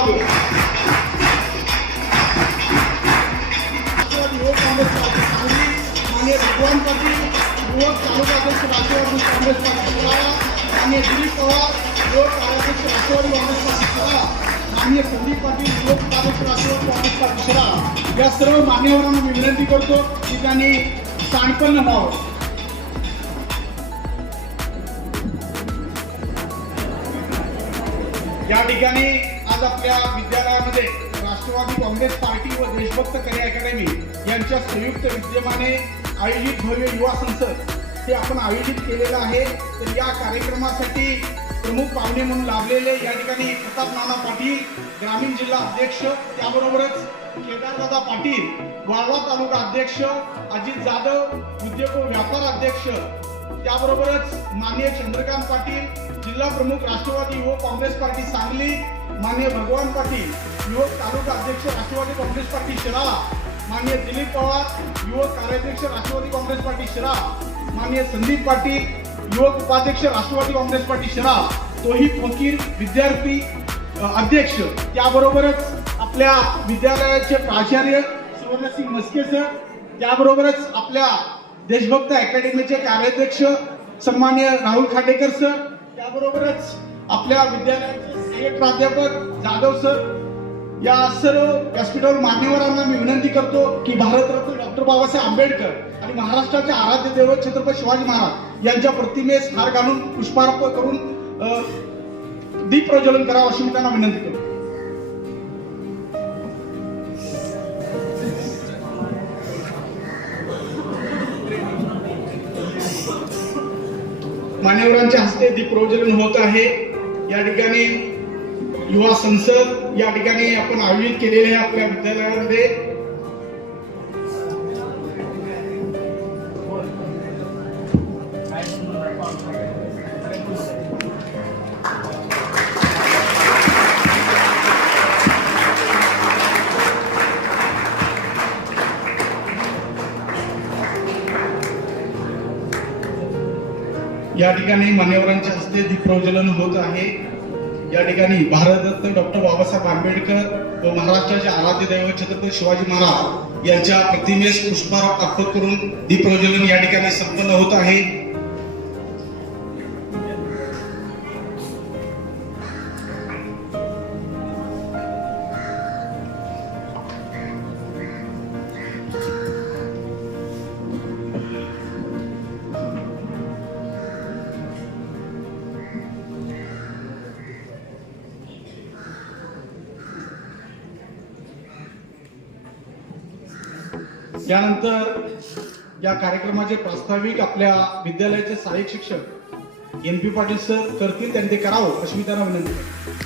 व्हावे। युवक काँग्रेस पार्टी सांगली माननीय भगवान पाटील युवक तालुकाध्यक्ष राष्ट्रवादी काँग्रेस पार्टी शिराळा, माननीय दिलीप पवार युवक कार्याध्यक्ष राष्ट्रवादी काँग्रेस पार्टी शिराळा, माननीय संदीप पाटील युवक कार्याध्यक्ष राष्ट्रवादी काँग्रेस पार्टी शिराळा, या सर्व मान्यवरांना मी विनंती करतो की त्यांनी सांडपण नमावं। या ठिकाणी आज आपल्या विद्यालयामध्ये राष्ट्रवादी काँग्रेस पार्टी व देशभक्त कन्या अकॅडमी यांच्या संयुक्त विद्यमाने आयोजित भव्य युवा संसद हे आपण आयोजित केलेलं आहे। तर या कार्यक्रमासाठी प्रमुख पाहुणे म्हणून लाभलेले या ठिकाणी प्रताप नाना पाटील ग्रामीण जिल्हा अध्यक्ष, त्याबरोबरच केदारदादा पाटील वाळवा तालुका अध्यक्ष, अजित जाधव उद्योग व व्यापार अध्यक्ष, त्याबरोबरच माननीय चंद्रकांत पाटील जिल्हा प्रमुख राष्ट्रवादी युवक काँग्रेस पार्टी सांगली, माननीय भगवान पाटील युवक तालुका अध्यक्ष राष्ट्रवादी काँग्रेस पार्टी शिराळा, माननीय दिलीप पवार युवक कार्याध्यक्ष राष्ट्रवादी काँग्रेस पार्टी शिराळा, माननीय संदीप पाटील युवक उपाध्यक्ष राष्ट्रवादी काँग्रेस पार्टी शिराळा, तोही फकीर विद्यार्थी अध्यक्ष, त्याबरोबरच आपल्या विद्यालयाचे प्राचार्य सुवर्णसिंग मस्के सर, त्याबरोबरच आपल्या देशभक्त अकॅडमीचे कार्याध्यक्ष सन्माननीय राहुल खांडेकर सर, त्याबरोबरच आपल्या विद्यालयाचे सहाय्यक प्राध्यापक जाधव सर, या सर्व व्यासपीठावर मान्यवरांना मी विनंती करतो की भारतरत्न डॉक्टर बाबासाहेब आंबेडकर आणि महाराष्ट्राचे आराध्य दैवत छत्रपती शिवाजी महाराज यांच्या प्रतिमेस हार घालून पुष्पार्पण करून दीप प्रज्वलन करावं अशी मी त्यांना विनंती करतो। मान्यवरांच्या हस्ते दीप प्रज्वलन होत आहे। या ठिकाणी युवा संसद या ठिकाणी आपण आयोजित केलेले आहे आपल्या विद्यालयामध्ये। या ठिकाणी मान्यवरांच्या हस्ते दीप प्रज्वलन होत आहे। या ठिकाणी भारतरत्न डॉक्टर बाबासाहेब आंबेडकर व महाराष्ट्राचे आराध्य दैवत छत्रपती शिवाजी महाराज यांच्या प्रतिमेस पुष्पहार अर्पण करून दीप प्रज्वलन या ठिकाणी संपन्न होत आहे। यानंतर या कार्यक्रमाचे प्रास्ताविक आपल्या विद्यालयाचे सहाय्यक शिक्षक एन पी पाटील सर करतील, त्यांनी ते करावं अशी मी त्यांना विनंती करतो।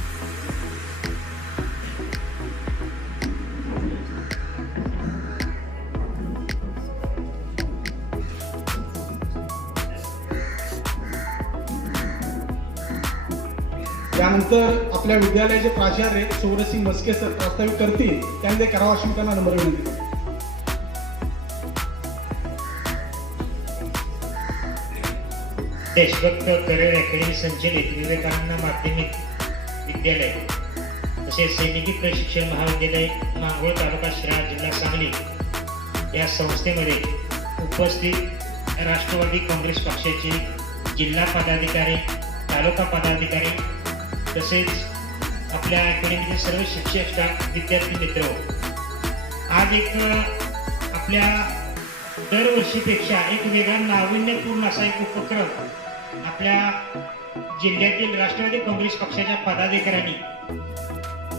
यानंतर आपल्या विद्यालयाचे प्राचार्य सुवर्णसिंग मस्के सर प्रास्ताविक करतील, त्यांनी ते करावं अशी मी त्यांना नम्र विनंती करतो। देशभक्त करिअर अकॅडमी संचलित विवेकानंद माध्यमिक विद्यालय तसेच सैनिकी प्रशिक्षण महाविद्यालय मांगोळ तालुका शिराळा जिल्हा सांगली या संस्थेमध्ये उपस्थित राष्ट्रवादी काँग्रेस पक्षाचे जिल्हा पदाधिकारी, तालुका पदाधिकारी तसेच आपल्या अकॅडमीचे सर्व शिक्षक स्टाफ, विद्यार्थी मित्र, आज एक आपल्या दरवर्षीपेक्षा एक वेगळा नाविन्यपूर्ण असा एक उपक्रम आपल्या जिल्ह्यातील राष्ट्रवादी काँग्रेस पक्षाच्या पदाधिकाऱ्यांनी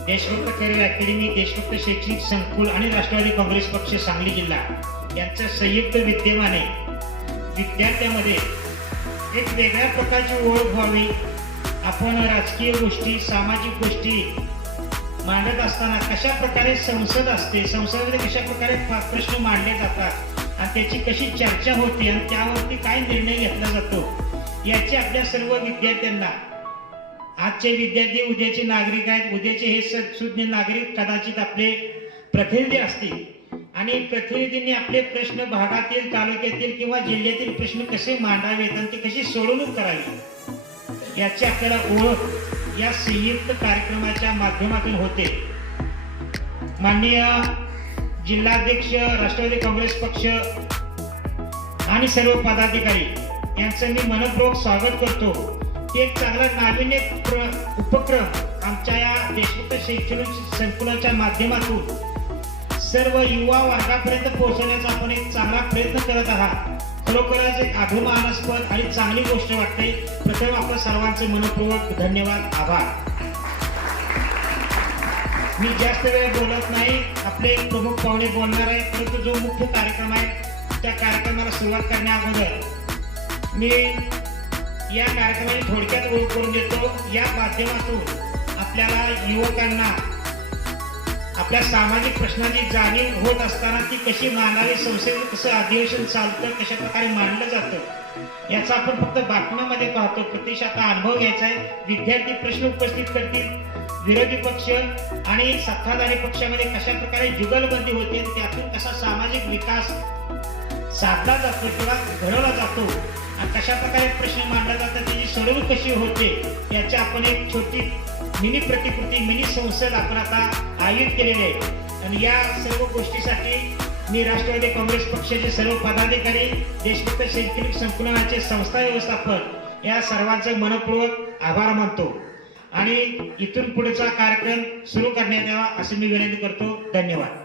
देशभक्त करिअर अकॅडमी, देशभक्त शैक्षणिक संकुल आणि राष्ट्रवादी काँग्रेस पक्ष सांगली जिल्हा यांच्या संयुक्त विद्यमाने विद्यार्थ्यांमध्ये एक वेगळ्या प्रकारची ओळख व्हावी। आपण राजकीय गोष्टी, सामाजिक गोष्टी मांडत असताना कशा प्रकारे संसद असते, संसदेमध्ये कशा प्रकारे प्रश्न मांडले जातात आणि त्याची कशी चर्चा होते आणि त्यावरती काय निर्णय घेतला जातो याची आपल्या सर्व विद्यार्थ्यांना, आजचे विद्यार्थी उद्याचे नागरिक आहेत, उद्याचे हे सुज्ञ नागरिक कदाचित आपले प्रतिनिधी असतील आणि प्रतिनिधींनी आपले प्रश्न भागातील, तालुक्यातील किंवा जिल्ह्यातील प्रश्न कसे मांडावेत आणि ते कशी सोडवणूक करावी याची आपल्याला ओळख या संयुक्त कार्यक्रमाच्या माध्यमातून होते. माननीय जिल्हाध्यक्ष राष्ट्रवादी काँग्रेस पक्ष आणि सर्व पदाधिकारी यांचं मी मनपूर्वक स्वागत करतो. एक चांगला नाविन्य उपक्रम आमच्या या देशमुख शैक्षणिक संकुलाच्या माध्यमातून सर्व युवा वर्गापर्यंत पोहोचवण्याचा आपण एक चांगला प्रयत्न करत आहात. खरोखरच एक अभिमानास्पद आणि चांगली गोष्ट वाटते. प्रथम आपल्या सर्वांचे मनपूर्वक धन्यवाद, आभार. मी जास्त वेळ बोलत नाही, आपले प्रमुख पाहुणे बोलणार आहे. परंतु जो मुख्य कार्यक्रम आहे त्या कार्यक्रमाला सुरुवात करण्या अगोदर मी या कार्यक्रमाची थोडक्यात ओळख करून देतो. या माध्यमातून आपल्याला युवकांना आपल्या सामाजिक प्रश्नांची जाणीव होत असताना ती कशी मांडावी, संसदेत कसं अधिवेशन चालतं, कशा प्रकारे मांडलं जातं याचा आपण फक्त बातम्यामध्ये पाहतो. प्रत्यक्षात अनुभव घ्यायचा आहे. विद्यार्थी प्रश्न उपस्थित करतील, विरोधी पक्ष आणि सत्ताधारी पक्षामध्ये कशा प्रकारे जुगलबंदी होते, त्यातून कसा सामाजिक विकास साधला जातो किंवा घडवला जातो आणि कशा प्रकारे प्रश्न मांडला जातात, त्याची सोडवणूक कशी होते याची आपण एक छोटी मिनी प्रतिकृती, मिनी संसद आपण आता आयोजित केलेली आहे. आणि या सर्व गोष्टीसाठी मी राष्ट्रवादी काँग्रेस पक्षाचे सर्व पदाधिकारी, देशमुख शैक्षणिक संकुलाचे संस्था व्यवस्थापन या सर्वांचे मनपूर्वक आभार मानतो आणि इथून पुढचा कार्यक्रम सुरू करण्यात यावा अशी मी विनंती करतो. धन्यवाद.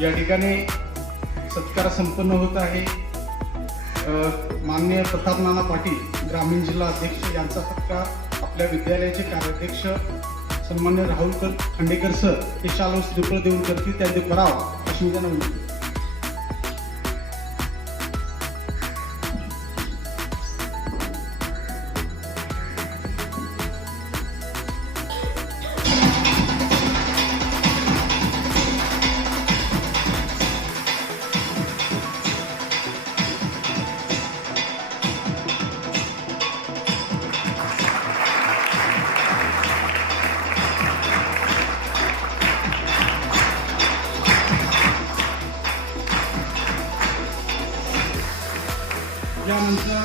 या ठिकाणी सत्कार संपन्न होत आहे. माननीय प्रताप नाना पाटील ग्रामीण जिल्हा अध्यक्ष यांचा सत्कार आपल्या विद्यालयाचे कार्याध्यक्ष सन्मान्य राहुल खांडेकर सर हे शाल व श्रीफळ देऊन करतील, त्यांनी करावा अशी मी त्यांना विनंती. यानंतर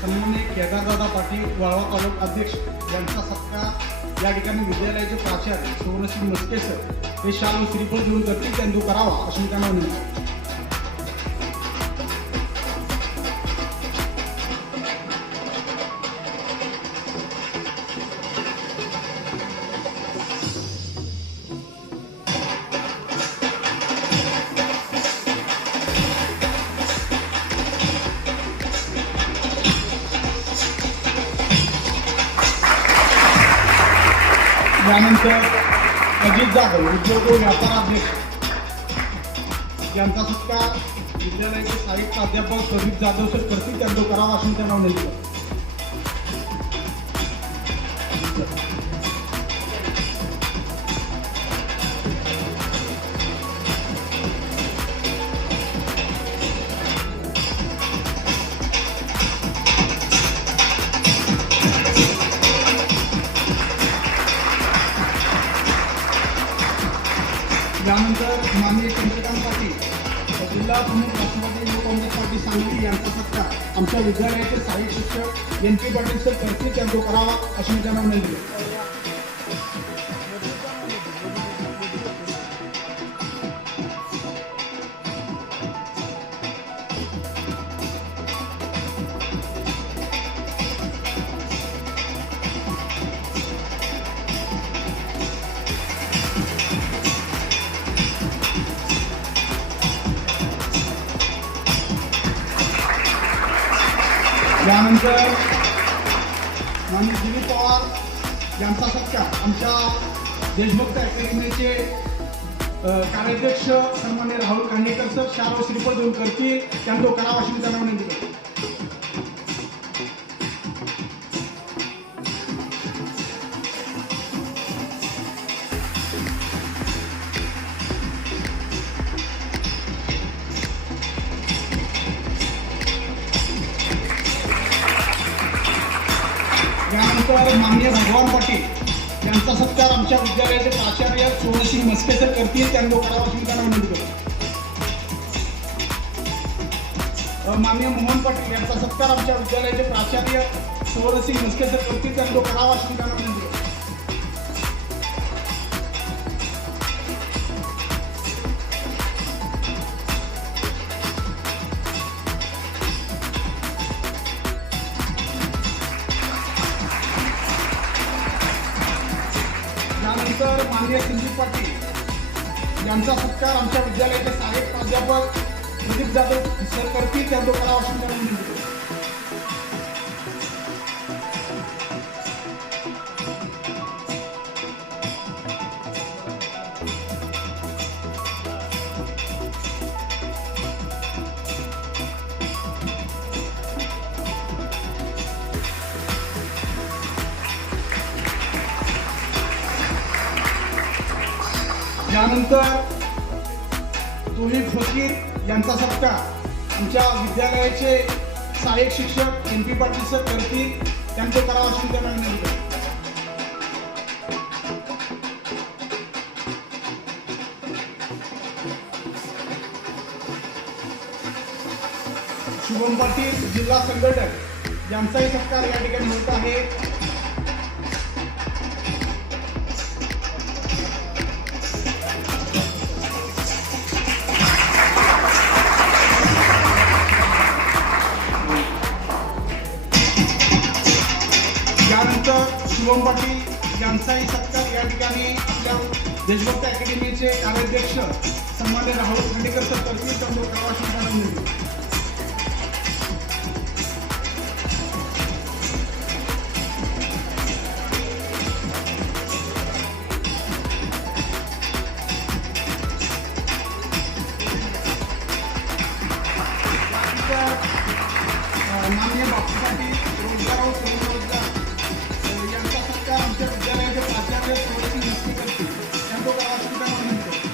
सन्मान्य केदारदादा पाटील वाळवा तालुका अध्यक्ष यांचा सत्कार या ठिकाणी विद्यालयाचे प्राचार्य सुवर्णसिंह मस्के सर हे शाल व श्रीफळ देऊन करतील, त्यांनी करावा अशी मी त्यांना विनंती. त्यानंतर अजित जाधव उद्योग व व्यापार अध्यक्ष यांचा सत्कार विद्यालयाचे सहाय्यक प्राध्यापक प्रदीप जाधव सर करतील, त्यांनी करावा असून त्यांना विनंती. त्यानंतर माननीय चंद्रकांत पाटील जिल्हा प्रमुख राष्ट्रवादी युवक काँग्रेस पार्टी सांगली यांचा सत्कार आमच्या विद्यालयाचे सहाय्यक शिक्षक एन पी पाटील सर करतील, त्यांनी करावा अशी मी त्यांना विनंती. त्यानंतर माननीय दिलीप पवार यांचा सत्कार आमच्या देशभक्त अकॅडमीचे कार्याध्यक्ष सन्मान्य राहुल खांडेकर सर शाल व श्रीफळ देऊन करतील, त्यांना करावा अशी मी त्यांना विनंती करतो. माननीय भगवान पाटील यांचा सत्कार आमच्या विद्यालयाचे प्राचार्य सोहनसिंग मस्केसर करतील, त्यांना करावा अशी त्यांना विनंती करतो. माननीय मोहन पाटील यांचा सत्कार आमच्या विद्यालयाचे प्राचार्य सोहनसिंग मस्केसर करतील, त्यांना करावा अशी त्यांना विनंती करतो. यानंतर माननीय संदीप पाटील यांचा सत्कार आमच्या विद्यालयाचे सहाय्यक प्राध्यापक प्रदीप जाधव सर करतील, त्यांना करावा अशी त्यांना विनंती करतो. यानंतर तोहीद फकीर यांचा सत्कार आमच्या विद्यालयाचे सहाय्यक शिक्षक MP पाटील सर करतील, त्यांचं करावा अशी त्यांना विनंती करतो. शुभम पाटील जिल्हा संघटक यांचाही सत्कार या ठिकाणी होत आहे. यानंतर शुभम पाटील यांचाही सत्कार या ठिकाणी आपल्या देशभक्त अकॅडमीचे कार्याध्यक्ष सन्मान्य राहुल खांडेकर सर करतील, त्यांना करावा अशी त्यांना विनंती करतो. माननीय बापू पाटील रोजगार स्वयंरोजगार यांचा सत्कार आमच्या विद्यालयाचे प्राचार्य सोहनसिंग मस्के करतील, त्यांना करावा अशी त्यांना विनंती करतो.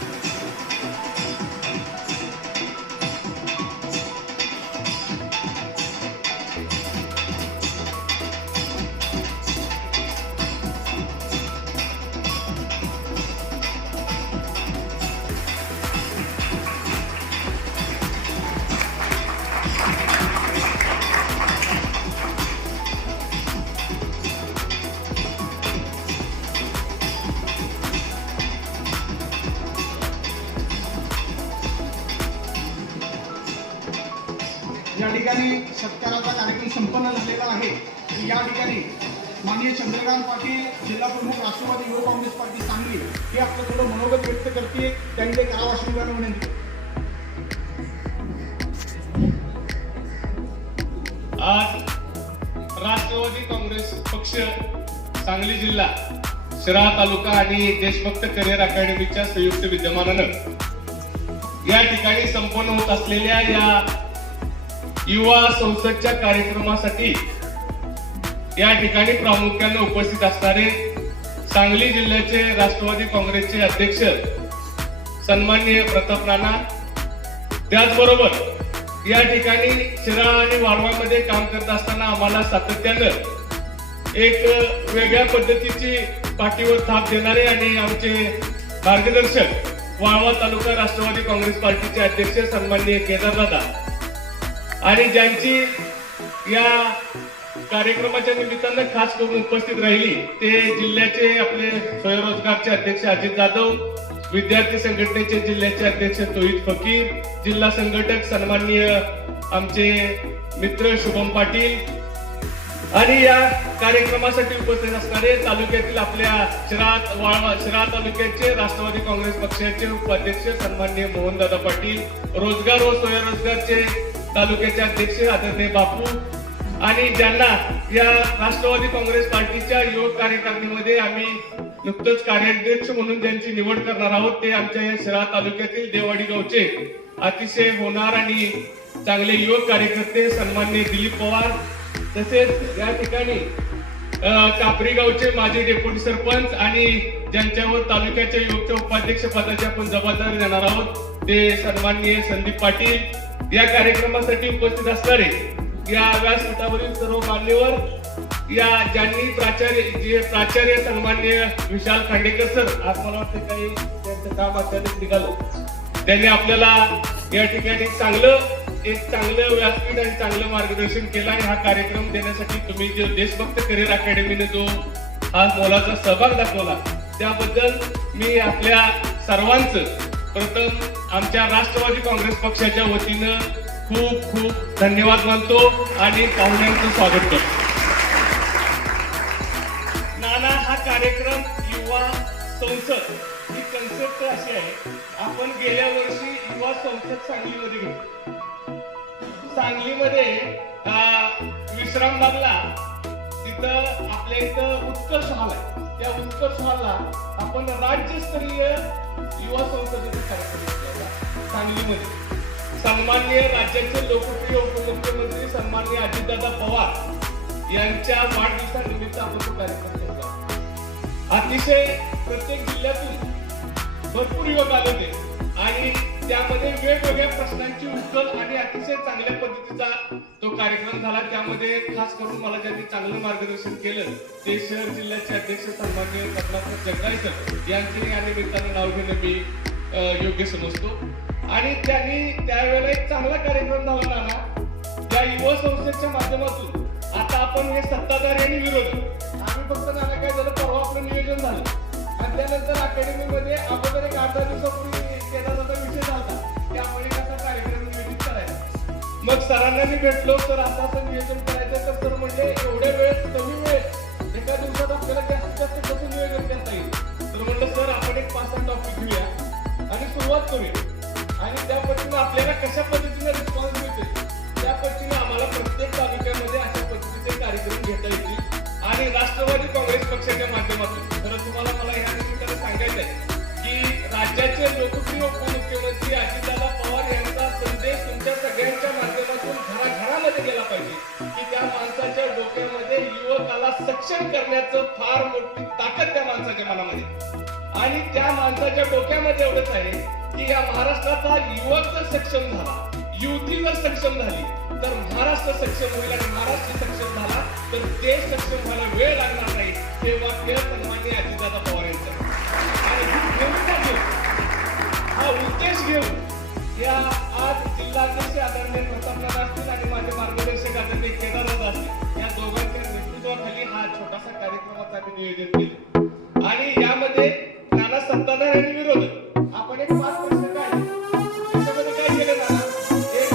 या ठिकाणी सत्काराचा कार्यक्रम संपन्न झालेला आहे. या ठिकाणी माननीय चंद्रकांत पाटील जिल्हा प्रमुख राष्ट्रवादी युवक काँग्रेस पार्टी सांगली हे आपलं थोडं मनोगत व्यक्त करते, त्यांनी ते करावं अशी त्यांना विनंती करतो. आज राष्ट्रवादी काँग्रेस पक्ष सांगली जिल्हा, शिराळा तालुका आणि देशभक्त करिअर अकॅडमीच्या संयुक्त विद्यमानानं या ठिकाणी संपन्न होत असलेल्या या युवा संसदच्या कार्यक्रमासाठी या ठिकाणी प्रामुख्याने उपस्थित असणारे सांगली जिल्ह्याचे राष्ट्रवादी काँग्रेसचे अध्यक्ष सन्माननीय प्रताप नाना, त्याचबरोबर या ठिकाणी शिराळा आणि वाळवामध्ये काम करत असताना आम्हाला सातत्यानं एक वेगळ्या पद्धतीची पाठीवर थाप देणारे आणि आमचे मार्गदर्शक वाळवा तालुका राष्ट्रवादी काँग्रेस पार्टीचे अध्यक्ष सन्माननीय केदारदादा आणि ज्यांची या कार्यक्रमाच्या निमित्तानं खास करून उपस्थित राहिली ते जिल्ह्याचे आपले स्वयंरोजगारचे अध्यक्ष अजित जाधव, विद्यार्थी संघटनेचे जिल्ह्याचे अध्यक्ष तोहीद फकीर, जिल्हा संघटक सन्माननीय आमचे मित्र शुभम पाटील आणि या कार्यक्रमासाठी उपस्थित असणारे तालुक्यातील आपल्या शिराळा तालुक्याचे राष्ट्रवादी काँग्रेस पक्षाचे उपाध्यक्ष सन्माननीय मोहनदादा पाटील, रोजगार व स्वयंरोजगारचे तालुक्याचे अध्यक्ष आदरणीय बापू आणि ज्यांना या राष्ट्रवादी काँग्रेस पार्टीच्या युवक कार्यकारिणीमध्ये आम्ही नुकतंच कार्याध्यक्ष म्हणून ज्यांची निवड करणार आहोत ते आमच्या या शिराळा तालुक्यातील देवाडी गावचे अतिशय होणार आणि चांगले युवक कार्यकर्ते सन्माननीय दिलीप पवार, तसेच या ठिकाणी कापरी गावचे माजी डेप्युटी सरपंच आणि ज्यांच्यावर तालुक्याच्या युवकच्या उपाध्यक्ष पदाची आपण जबाबदारी देणार आहोत ते सन्माननीय संदीप पाटील. या कार्यक्रमासाठी उपस्थित असणारे या व्यासपीठावरील सर्व मान्यवर या ज्यांनी प्राचार्य सन्माननीय विशाल खांडेकर सर, आज मला वाटतं काही त्यांचं काम अचानक निघालं, त्यांनी आपल्याला या ठिकाणी एक चांगलं व्यासपीठ आणि चांगलं मार्गदर्शन केलं आणि हा कार्यक्रम देण्यासाठी तुम्ही जो देशभक्त करिअर अकॅडमीने जो हा मोलाचा सहभाग दाखवला त्याबद्दल मी आपल्या सर्वांचं प्रथम आमच्या राष्ट्रवादी काँग्रेस पक्षाच्या वतीनं खूप खूप धन्यवाद मानतो आणि पाहुण्यांचं स्वागत करतो. नाना, हा कार्यक्रम युवा संसद ही कन्सेप्ट अशी आहे, आपण गेल्या वर्षी युवा संसद सांगलीमध्ये घेतली. सांगलीमध्ये विश्रामबागला तिथं आपल्या इथं उत्कर्ष हॉल आहे, त्या उत्कर्ष हॉलला आपण राज्यस्तरीय युवा संसदेचा कार्यक्रम घेतला सांगलीमध्ये. सन्माननीय राज्याचे लोकप्रिय उपमुख्यमंत्री सन्माननीय अजितदादा पवार यांच्या वाढदिवसानिमित्त आपण तो कार्यक्रम घेतला. अतिशय प्रत्येक जिल्ह्यातून भरपूर युवक आले होते आणि त्यामध्ये वेगवेगळ्या प्रश्नांची उत्तर आणि अतिशय चांगल्या पद्धतीचा तो कार्यक्रम झाला. त्यामध्ये खास करून मला ज्यांनी चांगलं मार्गदर्शन केलं ते शहर जिल्ह्याचे अध्यक्ष सन्माननीय रत्नाकर जगदाळे यांचे या निमित्तानं नाव घेणं मी योग्य समजतो. आणि त्यांनी त्यावेळेला एक चांगला कार्यक्रम झाला ना, त्या युवा संसदेच्या माध्यमातून आता आपण हे सत्ताधारी आणि विरोधक आम्ही फक्त नाना काय झालं, परवा आपलं नियोजन झालं आणि त्यानंतर अकॅडमीमध्ये अगोदर एक 8 दिवसापूर्वी केदारचा विषय झाला की आपण एक असा कार्यक्रम नियोजित करायचा. मग सरांना मी भेटलो, तर असं नियोजन करायचं, तर सर म्हणजे एवढ्या वेळेत कमी वेळेत एका दिवसात आपल्याला जास्तीत जास्त कसं नियोजन करता येईल. तर म्हटलं सर आपण एक 5-6 टॉपिक घेऊया आणि सुरुवात करूया आणि त्या पद्धतीने आपल्याला कशा पद्धतीने रिस्पॉन्स मिळते त्या पद्धतीने आम्हाला प्रत्येक तालुक्यामध्ये अशा पद्धतीचे कार्यक्रम घेता येतील. आणि राष्ट्रवादी काँग्रेस पक्षाच्या माध्यमातून खरं तुम्हाला मला या निमित्तानं सांगायचं आहे की राज्याचे लोकप्रिय उपमुख्यमंत्री अजितदादा पवार यांचा संदेश तुमच्या सगळ्यांच्या माध्यमातून घराघरामध्ये गेला पाहिजे की त्या माणसाच्या डोक्यामध्ये युवकाला सक्षम करण्याचं फार मोठी ताकद त्या माणसाच्या मनामध्ये. आणि त्या माणसाच्या डोक्यामध्ये एवढंच आहे की या महाराष्ट्राचा युवक जर सक्षम झाला, युवती जर सक्षम झाली तर महाराष्ट्र सक्षम होईल आणि महाराष्ट्र सक्षम झाला तर देश सक्षम व्हायला वेळ लागणार नाही. हे वाक्य सन्माननीय अजितदादा पवार यांचं. आणि हा उद्देश घेऊन या आज जिल्हाध्यक्ष आदरणीय प्रतापदादा असतील आणि माझे मार्गदर्शक आदरणीय केदारदादा असतील या दोघांच्या नेतृत्वाखाली हा छोटासा कार्यक्रमाचा आम्ही नियोजन केलं. आणि यामध्ये नाना सत्ताधारी आणि विरोधक आपण एक 5 प्रश्न काय त्याच्यामध्ये काय केलं ना, एक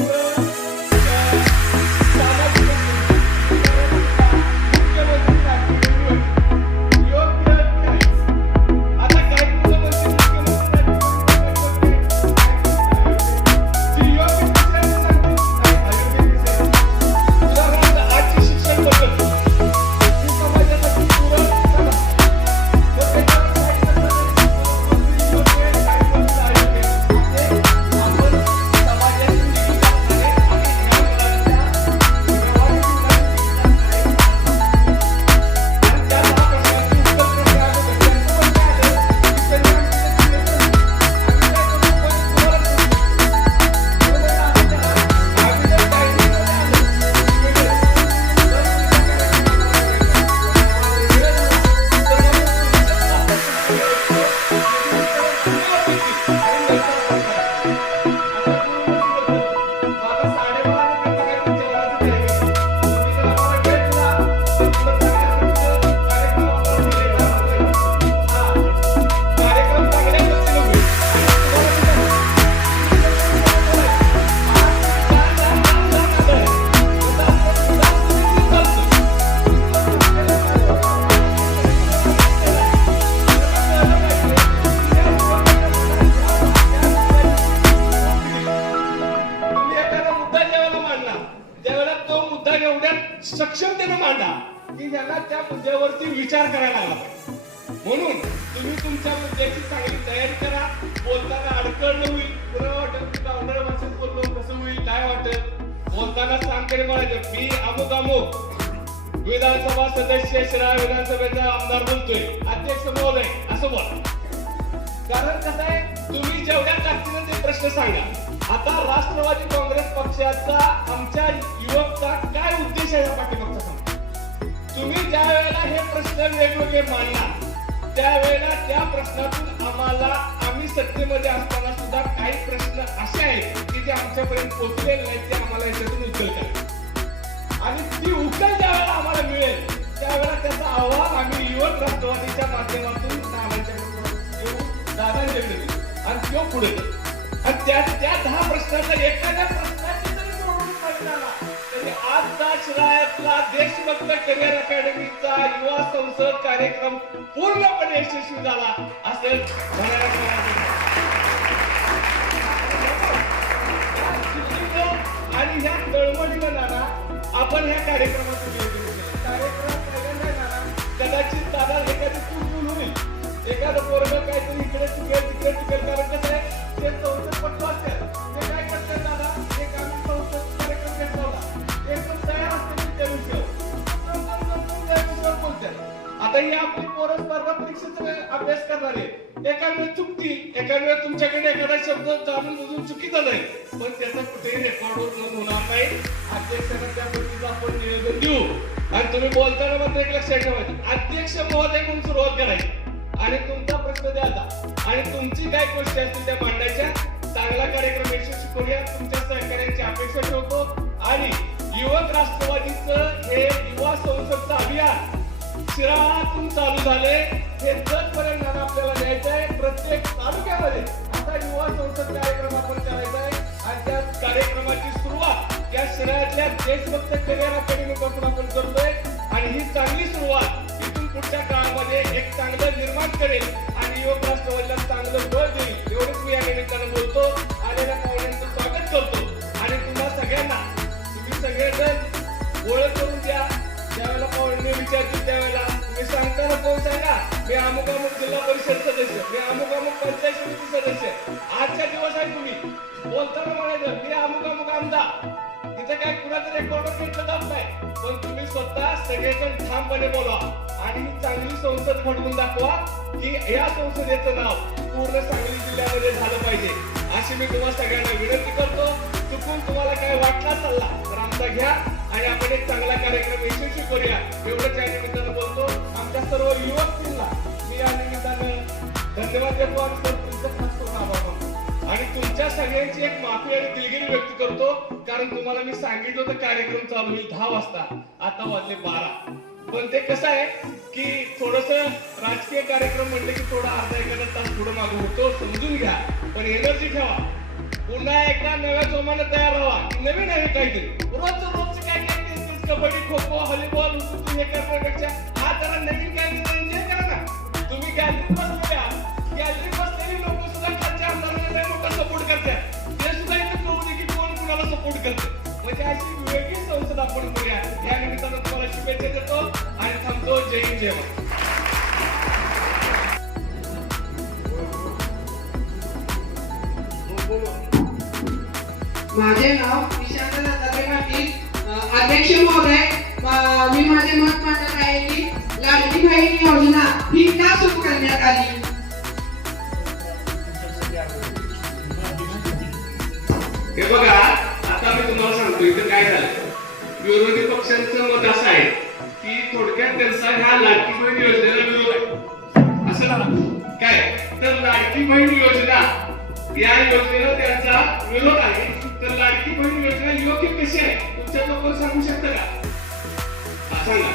सक्षमतेने मांडा की ज्यांना त्या मुद्द्यावरती विचार करायला लागला पाहिजे. म्हणून तुम्ही तुमच्या मुद्द्याची चांगली तयारी करा. बोलताना अडकळणं होईल, पुन्हा वाटत गावंढळ भाषेत बोललो कसं होईल काय वाटत, बोलताना सांगकडे म्हणायचं मी अमुक अमुक विधानसभा सदस्य शिराळा विधानसभेचा आमदार बोलतोय, अध्यक्ष महोदय असं बोला. कारण कसं आहे, तुम्ही जेवढ्या ताकदीने ते प्रश्न सांगा. आता राष्ट्रवादी काँग्रेस पक्षाचा आमच्या युवकचा काय उद्देश आहे या पाठीमागचा सांगा. तुम्ही ज्या वेळेला हे प्रश्न वेगवेगळे मांडला त्यावेळेला त्या प्रश्नातून आम्ही सत्तेमध्ये असताना सुद्धा काही प्रश्न असे आहेत की जे आमच्यापर्यंत पोहोचलेले नाहीत, ते आम्हाला याच्यातून उकल करा आणि ती उकल ज्यावेळेला आम्हाला मिळेल त्यावेळेला त्याचा अहवाल आम्ही युवक राष्ट्रवादीच्या माध्यमातून दादांच्याकडे देऊ आणि तो पुढे देऊ. आणि त्या 10 प्रश्नाचा एखाद्या प्रश्नाची जरी सोडून झाला तरी आजचा शिराळ्यातला देशभक्त करिअर अकॅडमीचा युवा संसद कार्यक्रम पूर्णपणे यशस्वी झाला असं म्हणायला आणि ह्या तळमळीनं नाना आपण ह्या कार्यक्रमाचं नियोजन केलं. कार्यक्रम पहिल्यांदा नाना कदाचित दादा एखादी चूक होईल, एखादं पोरग काहीतरी इकडे चुकेल तिकडे चुकेल, कारण कसं आहे ते संसद पट्टू असतात ते काय करतात दादा, एक आम्ही संसद कार्यक्रम घेतला होता एकदम तयार असते त्या विषयावर बोलतात. आता ही आपली पोरं स्पर्धा परीक्षेचा अभ्यास करणारे एका वेळेस चुकतील, एका वेळेस तुमच्याकडे एखादा शब्द जाणून बुजून चुकीचा नाही, पण त्याचा कुठेही रेकॉर्डवर नोंद होणार नाही. अध्यक्षांना त्या पद्धतीचं आपण निवेदन देऊ आणि तुम्ही बोलताना मात्र एक लक्षात ठेवायचं, अध्यक्ष महोदय म्हणून सुरुवात करायची आणि तुमचा प्रश्न द्यायचा आणि तुमची काय गोष्टी असतील त्या मांडायच्या. चांगला कार्यक्रम यशस्वी करूया, तुमच्या सहकार्याची अपेक्षा ठेवतो आणि युवक राष्ट्रवादीचं हे युवा संसदचं अभियान शिराळातून चालू झाले हे जगपर्यंत आपल्याला न्यायचं आहे. प्रत्येक तालुक्यामध्ये आता युवा संसद कार्यक्रम आपण करायचा आहे आणि त्या कार्यक्रमाची सुरुवात या शिराळ्यातल्या देशभक्त करिअर अकॅडमी पासून आपण करतोय आणि ही चांगली सुरुवात इथून पुढच्या काळामध्ये एक चांगलं निर्माण करेल आणि युवक राष्ट्रवादीला चांगलं बळ देईल एवढंच मी या निमित्तानं बोलतो. आलेल्या पाहुण्यांचं स्वागत करतो आणि तुम्हा सगळ्यांना तुम्ही सगळेजण ओळख करून द्या. ज्यावेळेला पाहुणे विचारतील त्यावेळेला मी सांगताना कोण सांगा, मी अमुक अमुक जिल्हा परिषद सदस्य, मी अमुक अमुक पंचायत समिती सदस्य. आजच्या दिवस आहे तुम्ही बोलताना म्हणायचं मी अमुक अमुक आमदार, तिथे काय कुणाचं रेकॉर्डर घेतलं जात नाही, पण तुम्ही स्वतः सगळेजण ठामपणे बोला आणि ही चांगली संसद घडवून दाखवा की या संसदेचं नाव पूर्ण सांगली जिल्ह्यामध्ये झालं पाहिजे अशी मी तुम्हाला सगळ्यांना विनंती करतो. चुकून तुम्हाला काय वाटला चालला तर आमचा घ्या आणि आपण एक चांगला कार्यक्रम यशस्वी करूया एवढंच या निमित्तानं बोलतो. आमच्या सर्व युवक टीमला मी या निमित्तानं धन्यवाद देतो आणि तुमचं खास करून आभार मानतो आणि तुमच्या सगळ्यांची एक माफी आणि दिलगिरी व्यक्त करतो, कारण तुम्हाला मी सांगितलं होतं कार्यक्रम चालू होईल 10 वाजता, आता वाजले 12. पण ते कसं आहे की थोडस राजकीय कार्यक्रम म्हणले की थोडा अर्धा एखादा तास पुढे मागे होतो, समजून घ्या, पण एनर्जी ठेवा. पुन्हा एकदा नव्या जोमाने तयार व्हा, नवीन आहे काहीतरी. रोजचं काय काय कबड्डी खो खो व्हॉलीबॉल हे करण्यापेक्षा हा जरा नवीन काहीतरी एन्जॉय करा ना. तुम्ही गॅलरीत बसलेल्या गॅलरीत बसलेली लोक सुद्धा खालच्या आमदारांना मोठा सपोर्ट करतात, ते सुद्धा इथे कळू दे की कोण कुणाला सपोर्ट करते. म्हणजे अशी वेगळी संसद आपण करूया या निमित्तानं तुम्हाला शुभेच्छा देतो आणि थांबतो. जय हिंद जय महाराष्ट्र. माझे नाव विशांत दत्तात्रय पाटील. अध्यक्ष महोदय, मी माझे मत मांडत आहे की लाडकी बहीण योजना ही का सुरू करण्यात आली. हे बघा, आता मी तुम्हाला सांगतो इथं काय झालं. विरोधी पक्षांचं मत असं आहे की थोडक्यात त्यांचा ह्या लाडकी बहीण योजनेला विरोध आहे असं ना काय. तर लाडकी बहीण योजना या योजनेला त्यांचा विरोध आहे. तर लाडकी बहीण योजना योग्य कशी आहे तुमच्या लोकांना सांगू शकता का? सांगा.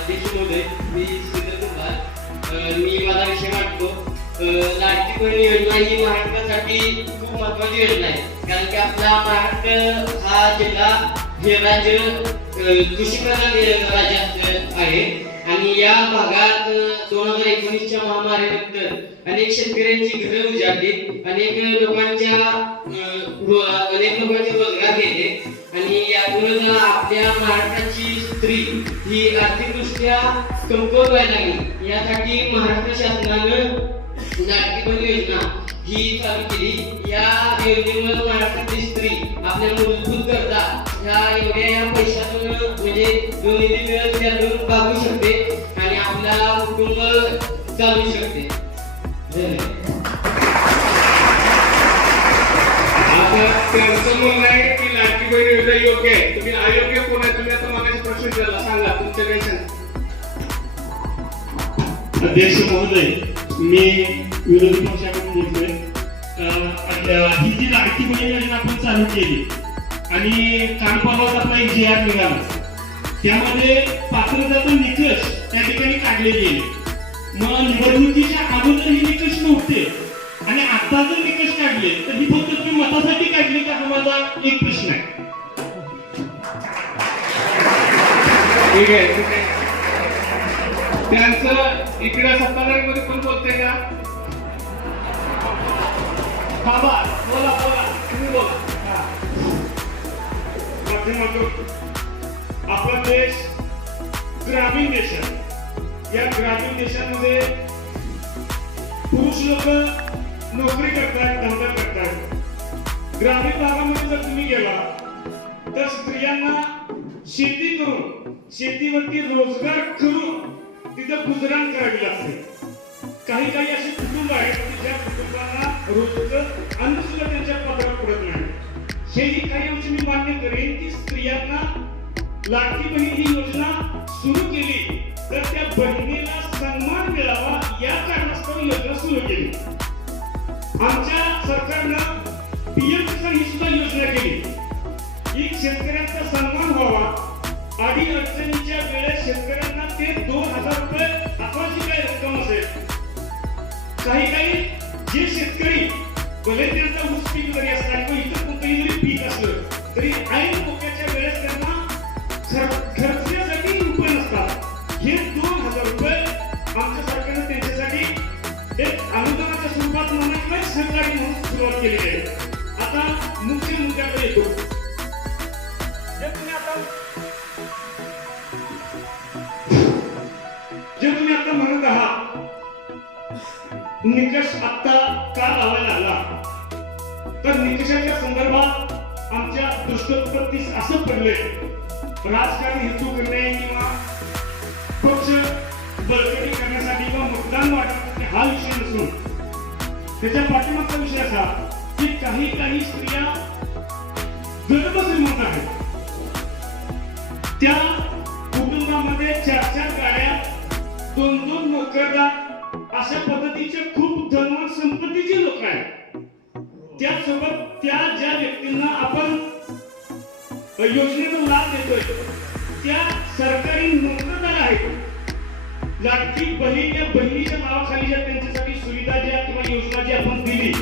अध्यक्ष महोदय, मी श्रीधर कुमार. मी माझा विषय मांडतो. लाडकी बहीण योजना ही महाराष्ट्रासाठी खूप महत्वाची योजना आहे, कारण की आपला महाराष्ट्र हा जिल्हा हे राज्य कृषीप्रधान राज्य आहे आणि या भागात 2019च्या महामारीनंतर अनेक शेतकऱ्यांची घरे उजाडली, अनेक लोकांचे रोजगार गेले आणि यातूनच आपल्या महाराष्ट्राची स्त्री ही आर्थिकदृष्ट्या कमकुवत व्हायला लागली. यासाठी महाराष्ट्र शासनानं लाडकी बहीण योजना ही चालू केली. या योजनेमुळे महाराष्ट्रातली स्त्री आपल्या मूलभूत गरजा ह्या एवढ्या या पैशातून म्हणजे जो निधी मिळेल त्यातून भागू शकते आणि आपला कुटुंब चालू शकते. आता त्यांचं म्हणणं आहे की लाडकी बहीण योजना योग्य आहे. तुम्ही अयोग्य कोण आहे तुम्ही आता मागाशी प्रोसिजरला सांगा तुमच्या काही शंका. अध्यक्ष महोदय, मी विरोधी पक्षाकडून बोलतोय. ही जी लाडकी बहीण योजना आपण चालू केली आणि काल परवाच आपला एक JR निघाला, त्यामध्ये पात्रतेचा निकष त्या ठिकाणी काढले गेले. मग निवडणुकीच्या अगोदर हे निकष नव्हते आणि आता जर निकष काढले तर ही फक्त तुम्ही मतासाठी काढली का, हा माझा एक प्रश्न आहे. ठीक आहे ठीक आहे. त्यांचं इकडे सत्ताधारीमध्ये कोण बोलतंय का? बाबा बोला बोला तुम्ही बोला. माध्यमातून आपला देश ग्रामीण देश आहे. या ग्रामीण देशामध्ये पुरुष लोक नोकरी करतात, धंदा करतात. ग्रामीण भागामध्ये जर तुम्ही गेला तर स्त्रियांना शेती करून, शेतीवरती रोजगार करून तिथं गुजराण करावी लागते. काही काही असे कुटुंब आहेत की ज्या कुटुंबांना रोजचं अन्न सुद्धा त्यांच्या पदरात पडत नाही. हेही काही अंशी मी मान्य करेन की स्त्रियांना लाडकी बहीण ही योजना सुरू केली तर त्या बहिणीला सन्मान मिळावा या कारणास्तव ही योजना सुरू केली. आमच्या सरकारनं PM किसान ही सुद्धा योजना केली की शेतकऱ्यांचा सन्मान व्हावा. आधी अडचणीच्या वेळेस शेतकऱ्यांना ते 2000 रुपये अथवा जी काही रक्कम असेल, काही जे शेतकरी भले त्यांचा ऊस पीक जरी असला किंवा इतर कोणतंही जरी पीक असलं तरी ऐन मोक्याच्या वेळेस त्यांना खर्चण्यासाठी रुपये नसतात. हे 2000 रुपये आमच्या सरकारनं त्यांच्यासाठी एक अनुदानाच्या स्वरूपात म्हणा किंवा सहकारी म्हणून सुरुवात केली आहे. आता मुख्य मुद्द्याकडे येतो. जे तुम्ही आता म्हणत आहात निकष आता का लावायला आला, तर निकषाच्या संदर्भात आमच्या दृष्टोत्पत्तीस असं पडले राजकारण हेतू करणे किंवा पक्ष बळकटी करण्यासाठी किंवा मतदान वाटण्यासाठी हा विषय नसून त्याच्या पाठीमागचा विषय असा की काही स्त्रिया गर्भश्रीमंत आहेत. त्या कुटुंबामध्ये 4 गाड्या, 2 नोकरदार अशा पद्धतीचे खूप धनवान संपत्तीचे लोक आहेत. त्यासोबत त्या ज्या व्यक्तींना आपण योजनेचा लाभ देतोय त्या सरकारी नोकरदार आहेत. लाडकी बहीण या बहिणीच्या नावाखाली ज्या त्यांच्यासाठी सुविधा ज्या किंवा योजना जी आपण दिली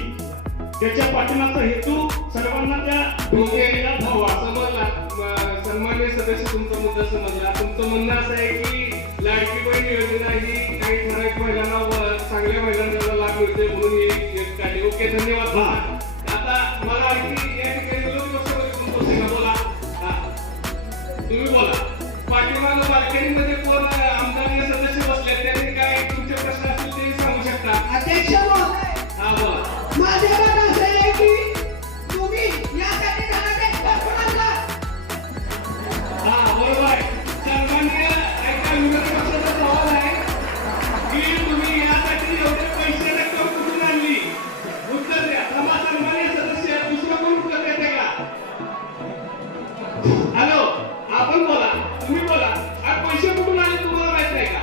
त्याच्या पाठीमागचा हेतू सर्वांना त्या डोक्याला भावा समजला. सन्मान्य सदस्य तुमचा मुद्दा समजला. तुमचं म्हणणं असं आहे की लाडकी बहीण योजना ही काही ठराविक महिलांना, चांगल्या महिलांना लाभ मिळते म्हणून ही काढली. ओके धन्यवाद. आता मला आणखी या ठिकाणी विरोधी पक्षामध्ये कोण बोलतंय का? बोला. तुम्ही बोला. पाठीमागं बाल्कनीमध्ये कोण आमदार या सदस्य बसले त्यांनी काय तुमचे प्रश्न असतील ते सांगू शकता. अध्यक्ष महोदय, हा बोला. माझे मत असे आहे की तुम्ही यासाठी घरात एक भरपूर आणला. हा बरोबर आहे. सन्मान्य एका विरोधी पक्षाचा सवाल आहे की तुम्ही यासाठी एवढे पैसे रक्कम कुठून आणली? उत्तर द्या. सन्मान्य सदस्य दुसरं कोण उत्तर देते का? हॅलो, आपण बोला, तुम्ही बोला. पैसे कुठून आले तुम्हाला माहित नाही का?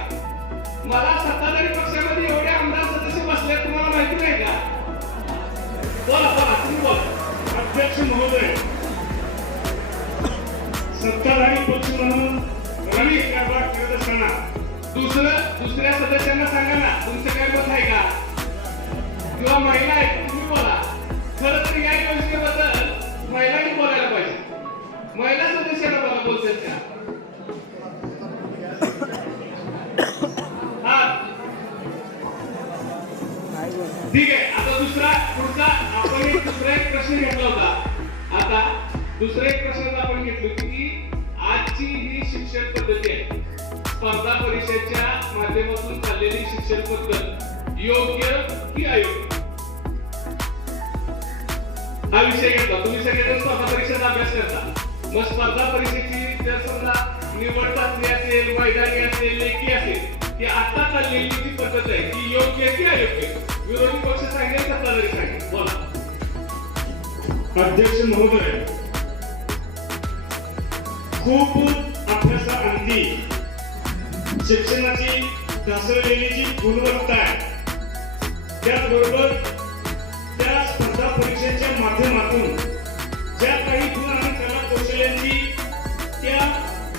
मला सत्ताधारी पक्षामध्ये एवढे आमदार सदस्य बसले तुम्हाला माहिती नाही का? बोला बोला तुम्ही बोला. अध्यक्ष महोदय, सत्ताधारी पक्ष म्हणून रवी कारभार करत असताना दुसऱ्या सदस्यांना सांगा ना तुमचं काय मत आहे का? किंवा महिला आहेत तुम्ही बोला. खरं तर या योजनेबद्दल महिलांनी बोलायला पाहिजे. महिला सदस्यांना मला बोलतात का? हा ठीक आहे. आता पुढचा आपण दुसरा एक प्रश्न घेतला होता. आता दुसरा एक प्रश्न आपण घेतलो की आजची ही शिक्षण पद्धती आहे, स्पर्धा परीक्षेच्या माध्यमातून चाललेली शिक्षण पद्धत योग्य की अयोग्य हा विषय घेतला. तुम्ही सगळेजण स्पर्धा परीक्षेचा अभ्यास करता. मग स्पर्धा परीक्षेची जर समजा निवड चाचणी असेल, मैदानी असेल, लेखी असेल, ती आता चाललेली जी पद्धत आहे ती योग्य की अयोग्य? विरोधी पक्ष सांगेल, सत्ताधारी सांगेल. बोला. अध्यक्ष महोदय, खूप अभ्यासा पद्धती, शिक्षणाची ढासळलेली जी गुणवत्ता आहे, त्याचबरोबर त्या स्पर्धा परीक्षेच्या माध्यमातून ज्या काही गुण आणि कला कौशल्यांची त्या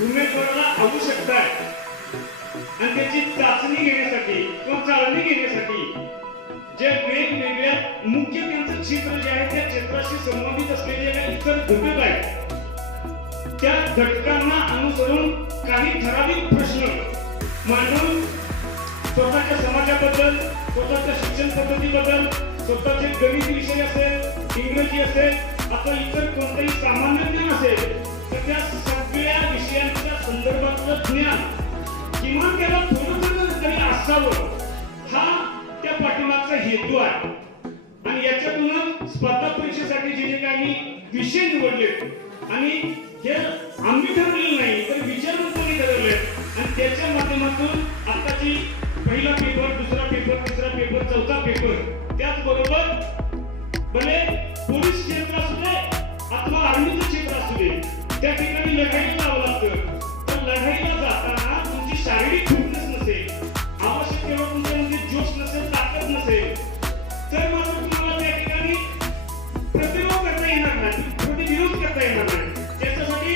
उमेदवाराला आवश्यकता आहे आणि त्याची चाचणी घेण्यासाठी किंवा चालणी घेण्यासाठी जे वेगवेगळ्या मुख्य त्यांचं क्षेत्र जे आहे त्या क्षेत्राशी संबंधित असलेले काही इतर घटक आहेत, त्या घटकांना अनुसरून काही ठराविक प्रश्न मांडून स्वतःच्या समाजाबद्दल, स्वतःच्या शिक्षण पद्धतीबद्दल, स्वतःचे गणित विषय असेल, इंग्रजी असेल, आता इतर कोणतेही सामान्य ज्ञान असेल, तर त्या सगळ्या विषयांच्या संदर्भातलं ज्ञान किमान त्याला थोडं तरी असावं, हा त्या पाठीमागचा हेतू आहे. आणि याच्यातूनच स्पर्धा परीक्षेसाठी जे जे काही विषय निवडले आणि हे आम्ही ठरवलेलं नाही तर विचारवंतांनी ठरवले आणि त्याच्या माध्यमातून आताची पहिला पेपर, दुसरा पेपर, तिसरा पेपर, चौथा पेपर, त्याचबरोबर भले पोलीस क्षेत्र असू दे अथवा आर्मीचं क्षेत्र असू दे, त्या ठिकाणी लढाईला जावं लागतं. तर लढाईला जाताना तुमची शारीरिक फिटनेस नसेल, आवश्यक तेवढं तुमच्यामध्ये जोश नसेल, ताकद नसेल, तर मात्र तुम्हाला त्या ठिकाणी प्रतिरोध करता येणार नाही, प्रतिविरोध करता येणार नाही. त्याच्यासाठी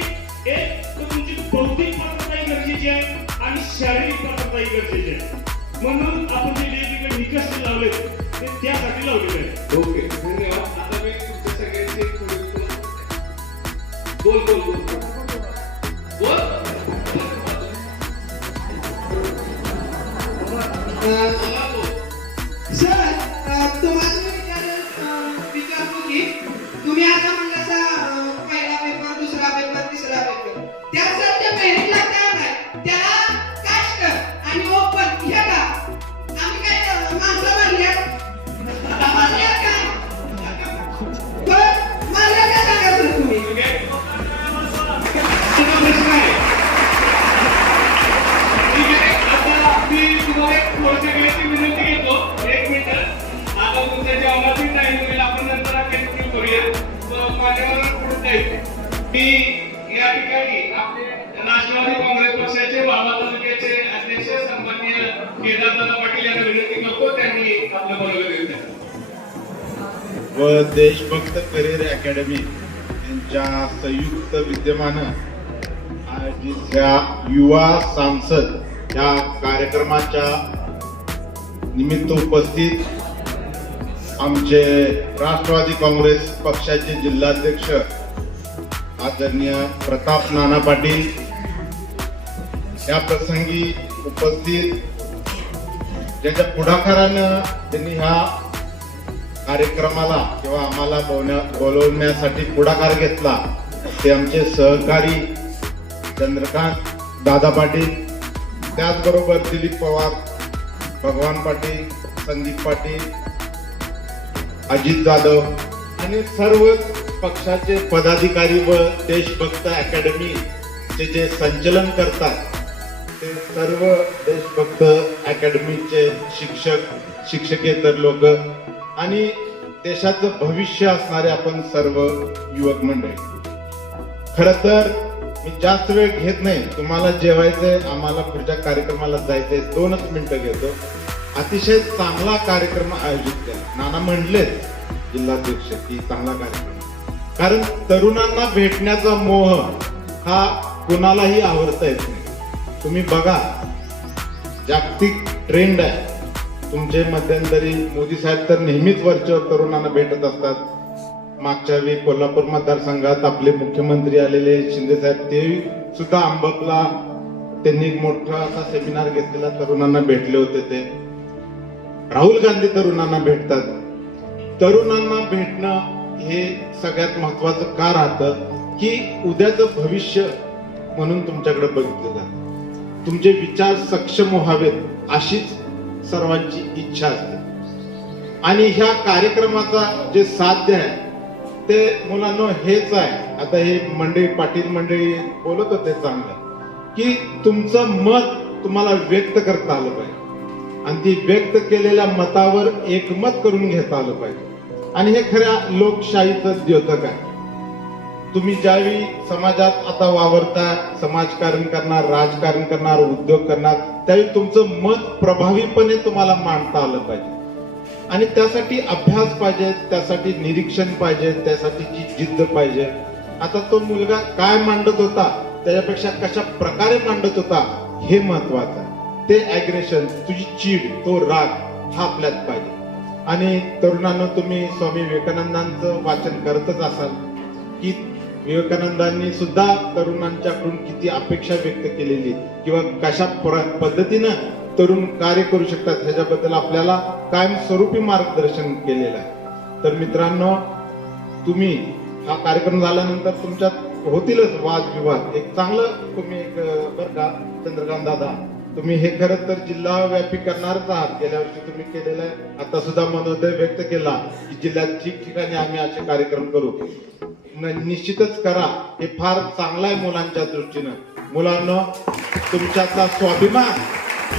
एक तर तुमची बौद्धिक पात्रताही गरजेची आहे आणि शारीरिक पात्रताही गरजेची आहे. म्हणून आपण जे वेगवेगळे निकष लावले ते त्यासाठी लावलेले आहेत. ओके, धन्यवाद. आता मी तुमच्या सगळ्यांचे बोल बोल बोल बोल सर, तुम्हाला विचारतो की तुम्ही आता म्हणला पहिला पेपर, दुसरा पेपर, तिसरा पेपर, त्या सर त्या मेरिटला काय नाही, त्याला कास्ट आणि ओपन हे का आम्ही काय माणसं मारल्या काय पण मारल्या काय सांगा सर तुम्ही. प्रश्न आहे. ठीक आहे, आता मी तुम्हाला एक थोडीशी वेळेची विनंती घेतो. 1 मिनिट. आता तुमच्या जेवणाची टाइम होईल, आपण नंतर कंटिन्यू करूया. माझ्यावर पुढे जाईल. मी या ठिकाणी आपले राष्ट्रवादी काँग्रेस पक्षाचे बाबा तालुक्याचे अध्यक्ष सन्माननीय केदारदादा पाटील यांना विनंती करतो, त्यांनी आपलं बोलायला येऊ द्या. व देशभक्त करिअर अकॅडमी यांच्या संयुक्त विद्यमानं आयोजित ह्या युवा सांसद या कार्यक्रमाच्या निमित्त उपस्थित आमचे राष्ट्रवादी काँग्रेस पक्षाचे जिल्हाध्यक्ष आदरणीय प्रताप नाना पाटील, या प्रसंगी उपस्थित ज्याच्या पुढाकारानं त्यांनी ह्या कार्यक्रमाला किंवा आम्हाला बोलवण्यासाठी पुढाकार घेतला ते आमचे सहकारी चंद्रकांत दादा पाटील, त्याचबरोबर दिलीप पवार, भगवान पाटील, संदीप पाटील, अजित जाधव आणि सर्व पक्षाचे पदाधिकारी व देशभक्त अकॅडमीचे जे संचलन करतात ते सर्व देशभक्त अकॅडमीचे शिक्षक, शिक्षकेतर लोक आणि देशाचं भविष्य असणारे आपण सर्व युवक मंडळी. खरं तर मी जास्त वेळ घेत नाही, तुम्हाला जेवायचंय, आम्हाला पुढच्या कार्यक्रमाला जायचंय, 2च मिनिटं घेतो. अतिशय चांगला कार्यक्रम आयोजित केला. नाना म्हणले जिल्हाध्यक्ष की चांगला कार्यक्रम, कारण तरुणांना भेटण्याचा मोह हा कुणालाही आवडता येत नाही. तुम्ही बघा, जागतिक ट्रेंड आहे. तुमचे मध्यंतरी मोदी साहेब तर नेहमीच वरच्यावर तरुणांना भेटत असतात. मागच्या वेळी कोल्हापूर मतदारसंघात आपले मुख्यमंत्री आलेले शिंदे साहेब, ते सुद्धा अंबकला त्यांनी एक मोठा असा सेमिनार घेतलेला, तरुणांना भेटले होते. ते राहुल गांधी तरुणांना भेटतात. तरुणांना भेटणं हे सगळ्यात महत्वाचं का राहतं की उद्याचं भविष्य म्हणून तुमच्याकडे बघितलं जातं. तुमचे विचार सक्षम व्हावेत अशीच सर्वांची इच्छा असते. आणि ह्या कार्यक्रमाचा जे साध्य आहे ते मुलांना हेच आहे. आता हे मंडळी, पाटील मंडळी बोलत होते चांगलं की तुमचं मत तुम्हाला व्यक्त करता आलं पाहिजे आणि ती व्यक्त केलेल्या मतावर एकमत करून घेता आलं पाहिजे. आणि हे खऱ्या लोकशाहीचं द्योतक आहे. तुम्ही ज्यावेळी समाजात आता वावरता, समाजकारण करणार, राजकारण करणार, उद्योग करणार, त्यावेळी तुमचं मत प्रभावीपणे तुम्हाला मांडता आलं पाहिजे. आणि त्यासाठी अभ्यास पाहिजे, त्यासाठी निरीक्षण पाहिजे, त्यासाठीची जिद्द पाहिजे. आता तो मुलगा काय मांडत होता त्याच्यापेक्षा कशा प्रकारे मांडत होता हे महत्वाचं आहे. ते ॲग्रेशन, तुझी चीड, तो राग हा आपल्यात पाहिजे. आणि तरुणांनो, तुम्ही स्वामी विवेकानंदांचं वाचन करतच असाल की विवेकानंदांनी सुद्धा तरुणांच्याकडून किती अपेक्षा व्यक्त केलेली किंवा कशा पद्धतीनं तरुण कार्य करू शकतात ह्याच्याबद्दल आपल्याला कायमस्वरूपी मार्गदर्शन केलेलं आहे. तर मित्रांनो, तुम्ही हा कार्यक्रम झाल्यानंतर तुमच्यात होतीलच वादविवाद. एक चांगलं तुम्ही एक बरं का चंद्रकांत दादा, तुम्ही हे खरं तर जिल्हाव्यापी करणारच आहात. गेल्या वर्षी तुम्ही केलेलं आहे. आता सुद्धा मनोदय व्यक्त केला की जिल्ह्यात ठिकठिकाणी आम्ही असे कार्यक्रम करू. निश्चितच करा. हे फार चांगलं आहे मुलांच्या दृष्टीनं. मुलांना तुमच्यातला स्वाभिमान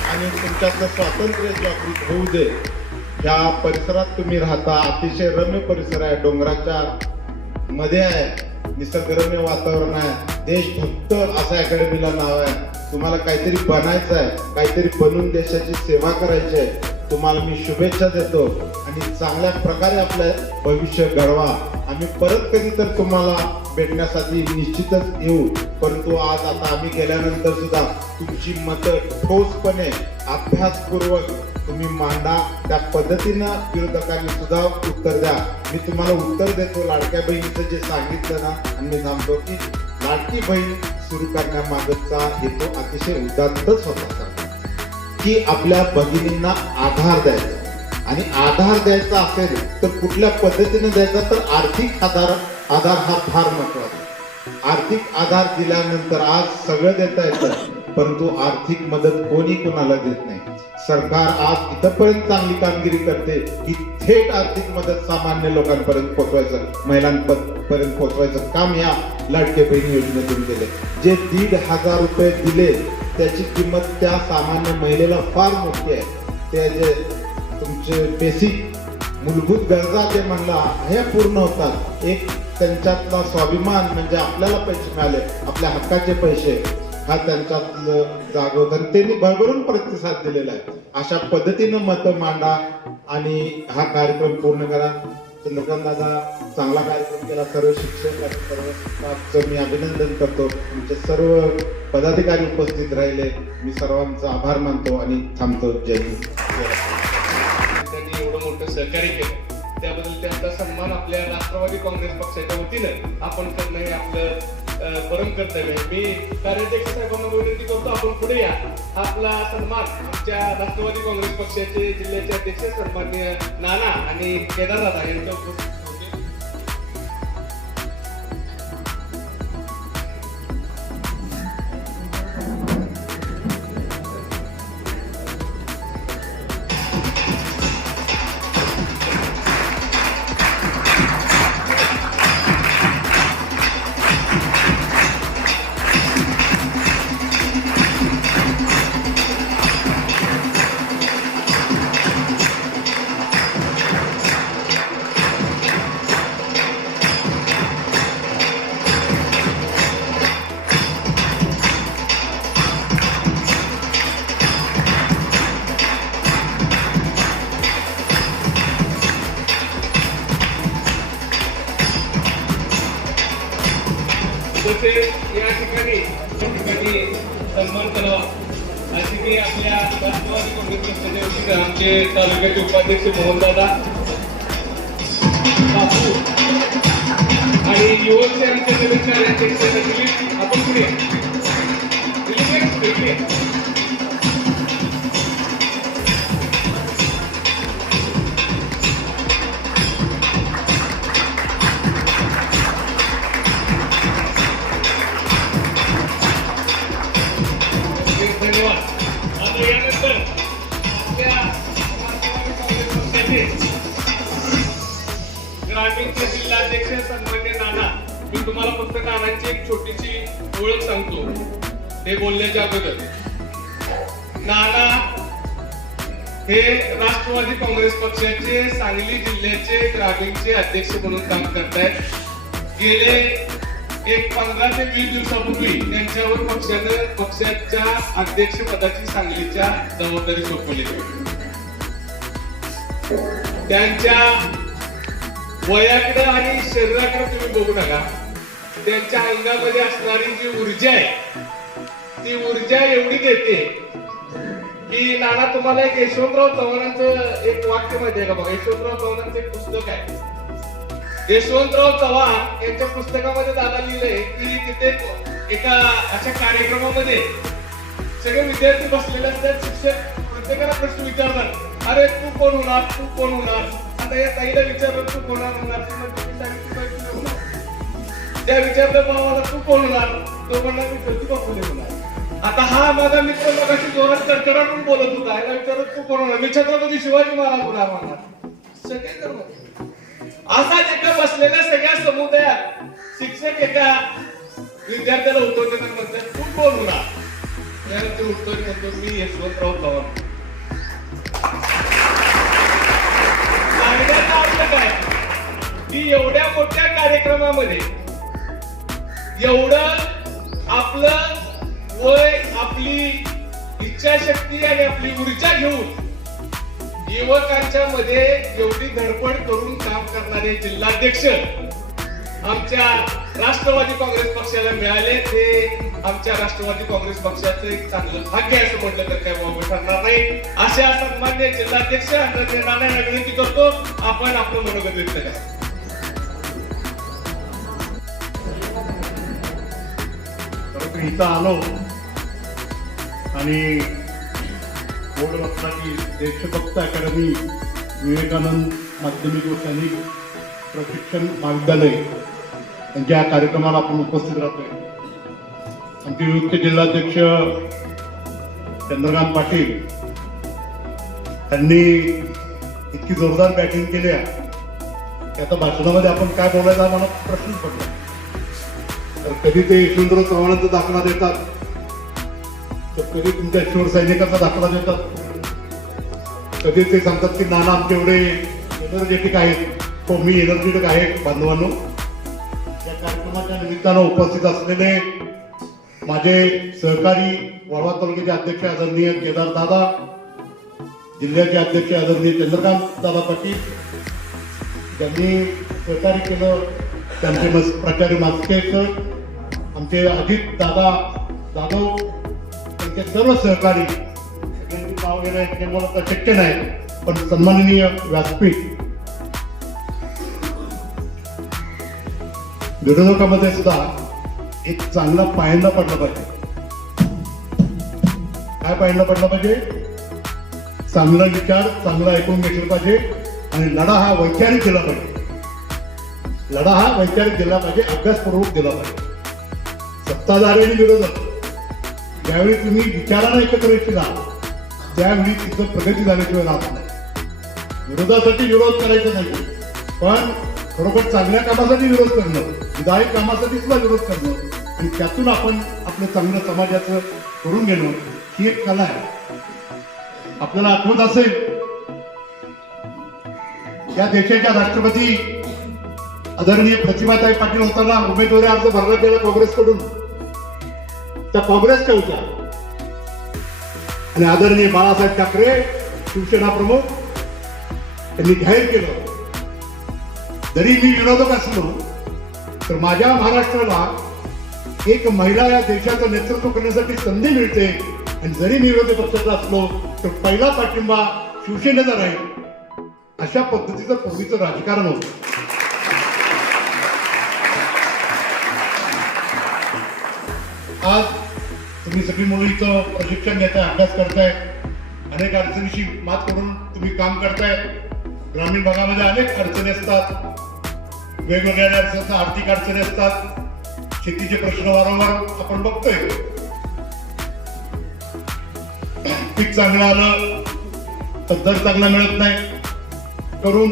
आणि तुमच्यातलं स्वातंत्र्य जागृत होऊ दे. या परिसरात तुम्ही राहता, अतिशय रम्य परिसर आहे, डोंगराच्या मध्ये आहे, निसर्गरम्य वातावरण आहे, देशभक्त असं अकॅडमीला नाव आहे. तुम्हाला काहीतरी बनायचं आहे, काहीतरी बनून देशाची सेवा करायची आहे. तुम्हाला मी शुभेच्छा देतो आणि चांगल्या प्रकारे आपलं भविष्य घडवा. आम्ही परत कधी तर तुम्हाला भेटण्यासाठी निश्चितच येऊ. परंतु आज आता आम्ही गेल्यानंतर सुद्धा तुमची मतं ठोसपणे अभ्यासपूर्वक तुम्ही मांडा. त्या पद्धतीनं विरोधकांनी सुद्धा उत्तर द्या. मी तुम्हाला उत्तर देतो. लाडक्या बहिणीचं जे सांगितलं ना, आणि मी सांगतो की लाडकी बहीण सुरू करण्यामागचा हेतू अतिशय उदात्तच होता की आपल्या भगिनींना आधार द्यायचा. आणि आधार द्यायचा असेल तर कुठल्या पद्धतीने द्यायचा, तर आर्थिक आधार हा फार महत्वाचा. आर्थिक आधार दिल्यानंतर आज सगळं देता येतं, परंतु आर्थिक मदत कोणी कोणाला देत नाही. सरकार आज इथपर्यंत चांगली कामगिरी करते की थेट आर्थिक मदत सामान्य लोकांपर्यंत पोहोचवायचं, महिलांपर्यंत पोहोचवायचं काम या लाडके बहिणी योजनेतून केले. जे 1,500 रुपये दिले त्याची किंमत त्या सामान्य महिलेला फार मोठी आहे. ते जे तुमचे बेसिक मूलभूत गरजा जे म्हणला हे पूर्ण होतात. एक त्यांच्यातला स्वाभिमान म्हणजे आपल्याला पैसे मिळाले, आपल्या हक्काचे पैसे, हा त्यांच्यातलं जागवत आणि त्यांनी भरभरून प्रतिसाद दिलेला आहे. अशा पद्धतीनं मतं मांडा आणि हा कार्यक्रम पूर्ण करा. चंद्रकांत दादा चांगला कार्यक्रम केला. सर्व शिक्षक आणि सर्व स्टाफचं मी अभिनंदन करतो. तुमचे सर्व पदाधिकारी उपस्थित राहिले. मी सर्वांचा आभार मानतो आणि थांबतो. जय हिंद. त्यांनी एवढं मोठं सहकार्य केलं त्याबद्दल त्यांचा सन्मान आपल्या राष्ट्रवादी काँग्रेस पक्षाच्या वतीनं आपण करणं हे आपलं परम कर्तव्य आहे. मी कार्याध्यक्ष साहेबांना विनंती करतो, आपण पुढे या. आपला सन्मान आमच्या राष्ट्रवादी काँग्रेस पक्षाचे जिल्ह्याचे अध्यक्ष सन्माननीय नाना आणि केदारदादा यांच्या उपस्थित तसेच या ठिकाणी सन्मान करावा अशी मी आपल्या राष्ट्रवादी काँग्रेस पक्षाच्या वतीनं आमचे तालुक्याचे उपाध्यक्ष मोहनदादा बापू आणि युवक आमचे नवीन कार्याध्यक्ष दिलीप, आपण पुढे धन्यवाद. आता यानंतर आपल्या राष्ट्रवादी काँग्रेस पक्षाचे ग्रामीणचे जिल्हाध्यक्ष सन्मान्य नाना, मी तुम्हाला फक्त नानांची एक छोटीशी ओळख सांगतो ते बोलण्याच्या अगोदर. नाना हे राष्ट्रवादी काँग्रेस पक्षाचे सांगली जिल्ह्याचे ग्रामीणचे अध्यक्ष म्हणून काम करतायत. गेले एक 15 ते 20 दिवसापूर्वी त्यांच्यावर पक्षाच्या अध्यक्षपदाची सांगलीच्या जबाबदारी सोपवली होती. त्यांच्या वयाकडे आणि शरीराकडे तुम्ही बघू नका. त्यांच्या अंगामध्ये असणारी जी ऊर्जा आहे ती ऊर्जा एवढी देते की नाना तुम्हाला एक यशवंतराव चव्हाणांचं एक वाक्य माहिती आहे का बघा. यशवंतराव चव्हाणांचं एक पुस्तक आहे. यशवंतराव चव्हाण यांच्या पुस्तकामध्ये दादा लिहिलंय की तिथे एका अशा कार्यक्रमामध्ये सगळे विद्यार्थी बसलेले असतात. शिक्षक प्रत्येकाला प्रश्न विचारतात, अरे तू कोण होणार, तू कोण होणार. आता या ताईला विचारलं तू कोण होणार, त्या विचारलं भावाला तू कोण होणार, तो म्हणला मी प्रतिभा फुले होणार. आता हा माझा मित्र मगाशी जोरात कडकडाटून बोलत होता, याला विचारत तू कोण होणार, मी छत्रपती शिवाजी महाराज होणार म्हणणार. सगळे कर्म असा एका बसलेल्या सगळ्या समुदायात शिक्षक एका विद्यार्थ्याला उत्तर देताना म्हणतात तू कोण होणार. त्याला ते उत्तर म्हणतो मी यशवंतराव चव्हाण. सांगण्याचा अर्थ काय की एवढ्या मोठ्या कार्यक्रमामध्ये एवढं आपलं वय, आपली इच्छाशक्ती आणि आपली ऊर्जा घेऊन युवकांच्या मध्ये एवढी धडपड करून काम करणारे जिल्हाध्यक्ष आमच्या राष्ट्रवादी काँग्रेस पक्षाला मिळाले. ते आमच्या राष्ट्रवादी काँग्रेस पक्षाचं एक चांगलं भाग्य असं म्हटलं तर काय बाबा ठरणार नाही. अशा सन्मान्य जिल्हाध्यक्ष नानांना विनंती करतो आपण आपलं मनोगत व्यक्त करा. इथं आलो आणि बोर्ड वाचला की देशभक्त अकॅडमी विवेकानंद माध्यमिक व सैनिक प्रशिक्षण महाविद्यालय यांच्या कार्यक्रमाला आपण उपस्थित राहतोय. आमचे युवक जिल्हाध्यक्ष चंद्रकांत पाटील यांनी इतकी जोरदार बॅटिंग केली आहे की आता भाषणामध्ये आपण काय बोलायचा मला प्रश्न पडला. तर कधी ते यशवंतराव चव्हाणांचा दाखला देतात, तर कधी तुमच्या शिवसैनिकाचा दाखला देतात, कधी ते सांगतात की नाना आमचे एवढे एनर्जेटिक आहेत. हो, मी एनर्जेटिक आहे बांधवांनो. या कार्यक्रमाच्या निमित्तानं उपस्थित असलेले माझे सहकारी वाळवा तालुक्याचे अध्यक्ष आदरणीय केदार दादा, जिल्ह्याचे अध्यक्ष आदरणीय चंद्रकांत दादा पाटील, ज्यांनी सहकार्य केलं, त्यांचे प्राचार्य मास्के सर, आमचे अजित दादा जाधव, त्यांचे सर्व सहकारी, सगळ्यांची नाव घेणं मला तर शक्य नाही, पण सन्माननीय व्यासपीठ, विरोधकामध्ये सुद्धा एक चांगला पायंडा पडला पाहिजे. काय पायंडा पडला पाहिजे? चांगला विचार, चांगला ऐकून घेतला पाहिजे आणि लढा हा वैचारिक केला पाहिजे. लढा हा वैचारिक दिला पाहिजे, अभ्यासपूर्वक दिला पाहिजे. सत्ताधारी आणि विरोधक ज्यावेळी तुम्ही विचारानं एकत्र येशीला त्यावेळी तिथं प्रगती झाल्याशिवाय राहत नाही. विरोधासाठी विरोध करायचा नाही, पण खरोखर चांगल्या कामासाठी विरोध करणं, विधायक कामासाठी सुद्धा विरोध करणं आणि त्यातून आपण आपलं चांगलं समाजाचं करून घेणं ही एक कला आहे. आपल्याला आठवत असेल या देशाच्या राष्ट्रपती आदरणीय प्रतिभाताई पाटील होताना उमेदवारी अर्ज भरला गेला काँग्रेसकडून, त्या काँग्रेसच्या होत्या आणि आदरणीय बाळासाहेब ठाकरे शिवसेना प्रमुख यांनी जाहीर केलं, जरी मी विरोधक असलो तर माझ्या महाराष्ट्राला एक महिला या देशाचं नेतृत्व करण्यासाठी संधी मिळते आणि जरी मी विरोधी पक्षाचा असलो तर पहिला पाठिंबा शिवसेनेचा राहील. अशा पद्धतीचं पूर्वीचं राजकारण होतं. आज तुम्ही सगळी मुलं इथं प्रशिक्षण घेताय, अभ्यास करताय, अनेक अडचणीशी मात करून तुम्ही काम करताय. ग्रामीण भागामध्ये अनेक अडचणी असतात, वेगवेगळ्या आर्थिक अडचणी असतात, शेतीचे प्रश्न वारंवार आपण बघतोय. पीक चांगलं आलं तर दर चांगला मिळत नाही. करून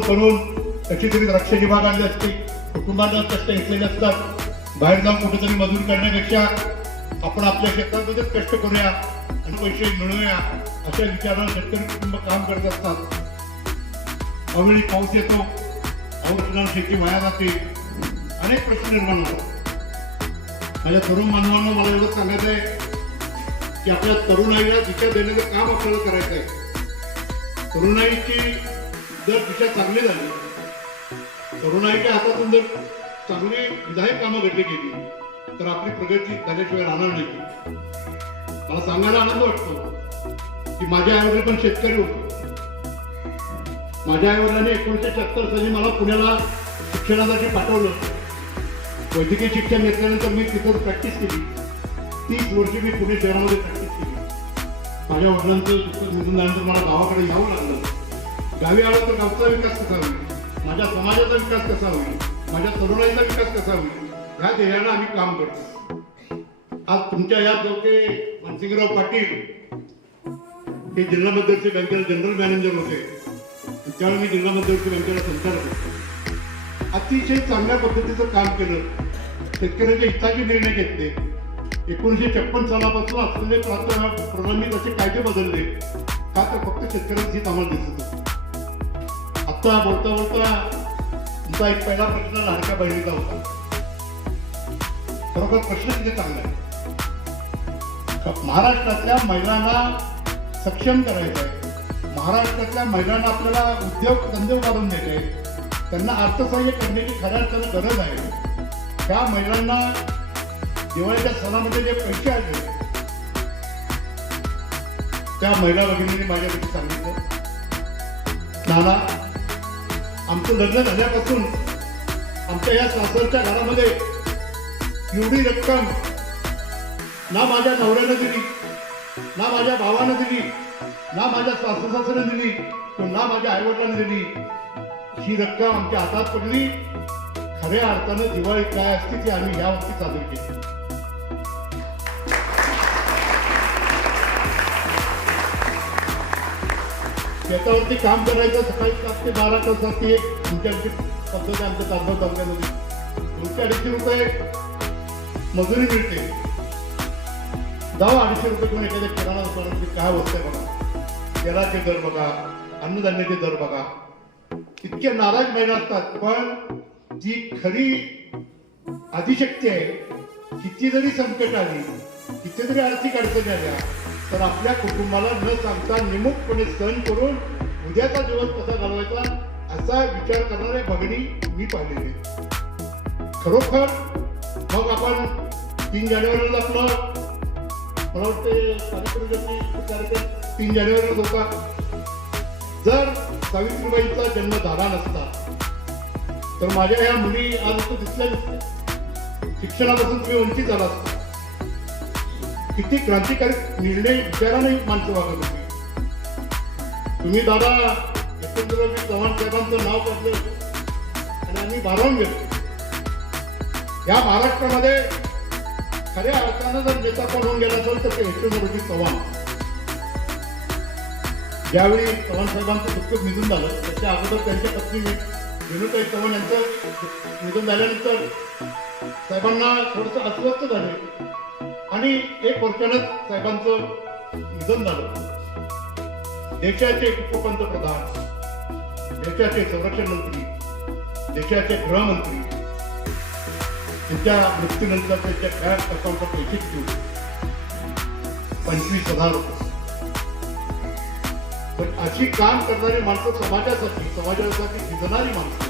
कशी तरी द्राक्षाची बाग आणली असते, कुटुंबांना कष्ट घेतलेले असतात. बाहेर जाऊन कुठेतरी मजुरी करण्यापेक्षा आपण आपल्या शेतामध्येच कष्ट करूया आणि पैसे मिळवूया अशा विचारानं शेतकरी कुटुंब काम करत असतात. अवेळी पाऊस येतो, पाऊस शेती वाया जाते, अनेक प्रश्न निर्माण होतात. माझ्या तरुण बांधवांना मला एवढं सांगायचं आहे की आपल्या तरुणाईला दिशा देण्याचं काम आपल्याला करायचं आहे. तरुणाईची जर दिशा चांगली झाली, तरुणाईच्या हातातून जर चांगली विधायक कामं घडली गेली तर आपली प्रगती झाल्याशिवाय राहणार नाही. मला सांगायला आनंद वाटतो की माझे आईवडील पण शेतकरी होते. माझ्या आईवडिलांनी 1976 साली मला पुण्याला शिक्षणासाठी पाठवलं. वैद्यकीय शिक्षण घेतल्यानंतर मी तिथं प्रॅक्टिस केली. 30 वर्षे मी पुणे शहरामध्ये प्रॅक्टिस केली. माझ्या वडिलांचं पुस्तक निघून झाल्यानंतर मला गावाकडे यावं लागलं. गावी आलं तर गावचा विकास कसा होईल, माझ्या समाजाचा विकास कसा होईल, माझ्या तरुणाईचा विकास कसा होईल, ह्या ध्येयानं आम्ही काम करतो. आज तुमच्या या चौके मानसिंगराव पाटील हे जिल्हा मध्यवर्ती बँकेला जनरल मॅनेजर होते. त्यावेळी मी जिल्हा मध्यवर्ती बँकेला संचालक होतो. अतिशय चांगल्या पद्धतीचं काम केलं. शेतकऱ्याच्या हिताचे निर्णय घेतले. 1956 सालापासून असलेले प्रलंबित असे कायदे बदलले का तर फक्त शेतकऱ्यांचं हित आम्हाला दिसत होतं. आता बोलता बोलता तुमचा एक पहिला प्रश्न लाडक्या बहिणीचा होता. खरोखर प्रश्न किती चांगला आहे. महाराष्ट्रातल्या महिलांना सक्षम करायचं आहे. महाराष्ट्रातल्या महिलांना आपल्याला उद्योग धंदे वाढवून द्यायचे आहेत. त्यांना अर्थसहाय्य करण्याची खऱ्या अर्थानं गरज आहे. त्या महिलांना दिवाळीच्या सणामध्ये जे पैसे आले त्या महिला भगिनीने माझ्याकडे सांगितलं, नाना आमचं लग्न झाल्यापासून आमच्या या सासरच्या घरामध्ये एवढी रक्कम ना माझ्या नवऱ्यानं दिली, ना माझ्या भावानं दिली, ना माझ्या सासू सासऱ्यानं दिली, ना माझ्या आईवडिलांनी दिली. ही रक्कम आमच्या हातात पडली. खऱ्या अर्थानं दिवाळी काय असते ती आम्ही या वर्षी साजरी केली. शेतावरती काम करायचं सकाळी 7 ते 12 तासात ती एक तुमच्याची पद्धत आमच्या तालुका तालुक्यामध्ये 200-250 रुपये मजुरी मिळते. 250 रुपये तुम्ही एखाद्या किराणा दुकानात काय वस्तू आहे बघा, तेलाचे दर बघा, अन्नधान्याचे दर बघा, इतके नाराज महिला असतात. पण जी खरी आदिशक्ती आहे, किती जरी संकट आली, किती जरी आर्थिक अडचणी आल्या तर आपल्या कुटुंबाला न सांगता निमुखपणे सहन करून उद्याचा दिवस कसा घालवायचा असा विचार करणारे भगिनी मी पाहिलेले. खरोखर मग आपण 3 जानेवारीला आपलं मला वाटते कार्यक्रम 3 जानेवारीला होता. जर सावित्रीबाईंचा जन्म झाला नसता तर माझ्या ह्या मुली आज तो दिसल्या नसत्या. शिक्षणापासून तुम्ही वंचित झाला असता. किती क्रांतिकारी निर्णय विचाराने माणसं वागत होती. तुम्ही दादा यशवंतराव चव्हाण साहेबांचं नाव पडलं आणि आम्ही भारावून गेलो. या महाराष्ट्रामध्ये खऱ्या अर्थानं जर नेता कोण होऊन गेला असेल तर ते यशवंतराव चव्हाण. ज्यावेळी चव्हाण साहेबांचं दुःख निधन झालं त्याच्या अगोदर त्यांच्या पत्नी रेणुताई चव्हाण यांचं निधन झाल्यानंतर साहेबांना थोडंसं अस्वस्थ झाले आणि 1 वर्षानंच साहेबांचं निधन झालं. देशाचे उपपंतप्रधान, देशाचे संरक्षण मंत्री, देशाचे गृहमंत्री यांच्या मृत्यूनंतर त्यांच्या बँक अकाउंटला पैसे देऊन 25,000 रुपये. पण अशी काम करणारी माणसं समाजासाठी झिजणारी माणसं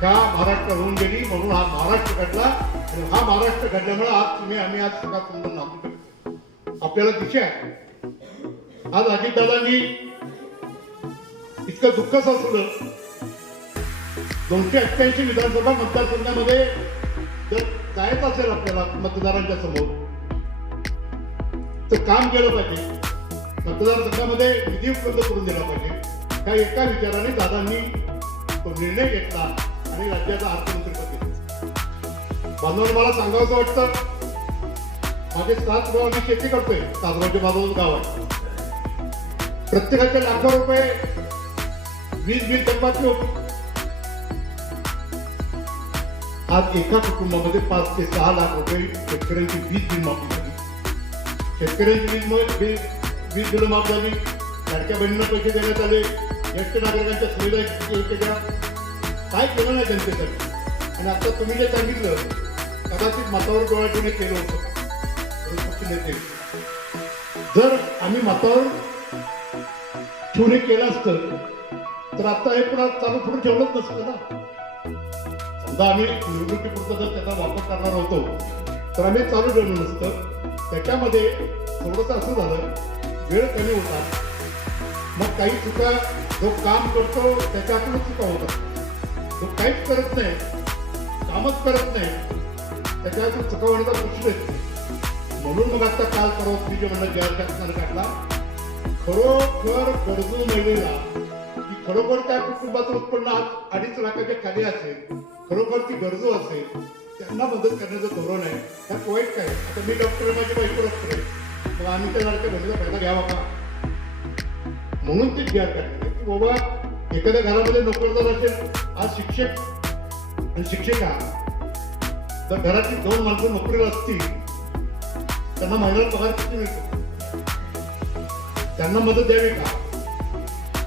ह्या महाराष्ट्र होऊन गेली. म्हणून हा महाराष्ट्र घडला आणि हा महाराष्ट्र घडल्यामुळे आज आम्ही आज सगळा सुंदर नांदू शकतो. आपल्याला दिशा आहे. आज अजितदादांनी इतकं दुःख साचलं. 288 विधानसभा मतदारसंघामध्ये जर जायचं असेल आपल्याला मतदारांच्या समोर तर काम केलं पाहिजे. मतदारसंघामध्ये निधी उपलब्ध करून दिला पाहिजे. त्या एका विचाराने दादांनी तो निर्णय घेतला आणि राज्याचा अर्थमंत्रीपद घेतलं. बांधवांना मला सांगावंसं वाटतं, माझे 7 गाव आम्ही शेती करतोय. तासगावच्या बाजूचं गाव आहे. प्रत्येकाचे लाखो रुपये वीज बिल थकबाकी होती. आज एका कुटुंबामध्ये 5 ते 6 लाख रुपये शेतकऱ्यांची वीज बिल माफी झाली. शेतकऱ्यांची वीज बिल माफ झाली. लाडक्या बहिणींना पैसे देण्यात आले. ज्येष्ठ नागरिकांच्या सुविधा केल्या. काय केलं नाही जनतेसाठी. आणि आता तुम्ही जे सांगितलं कदाचित मतावर डोळा ठेवणे केलं होतं विरोधी पक्ष नेते. जर आम्ही मतावर ठेवणे केलं असतं तर आता हे पुन्हा चालू पुढे ठेवलंच नसतं ना. समजा आम्ही निवडणुकीपुरता जर त्याचा वापर करणार होतो तर आम्ही चालू ठेवलं नसतं. त्याच्यामध्ये थोडंसं असं झालं, वेळ कमी होता, मग काही चुका जो काम करतो त्याच्यातूनच चुका होतात. जो काहीच करत नाही, कामच करत नाही, त्याच्यातून चुका होण्याचा प्रश्न येतो. म्हणून मग आता काल परवा तुम्ही जे म्हणलं जाहीर शासनाने काढला, खरोखर गरजू महिलेला की खरोखर त्या कुटुंबाचं उत्पन्न आज 2.5 लाखाच्या खाली असेल, खरोखर ती गरजू असेल, त्यांना मदत करण्याचं धोरण आहे. त्यात वाईट काय? आता मी डॉक्टर आहे, माझी बायको डॉक्टर आहे, मग आम्ही त्या सारख्या बहिणीचा फायदा घ्यावा का? म्हणून ती जाहीर काढली की बाबा एखाद्या घरामध्ये नोकरदार असेल, आज शिक्षक आणि शिक्षिका, जर घरातली 2 माणसं नोकरीला असतील त्यांना महिन्याला पगार किती मिळतो? त्यांना मदत द्यावी का?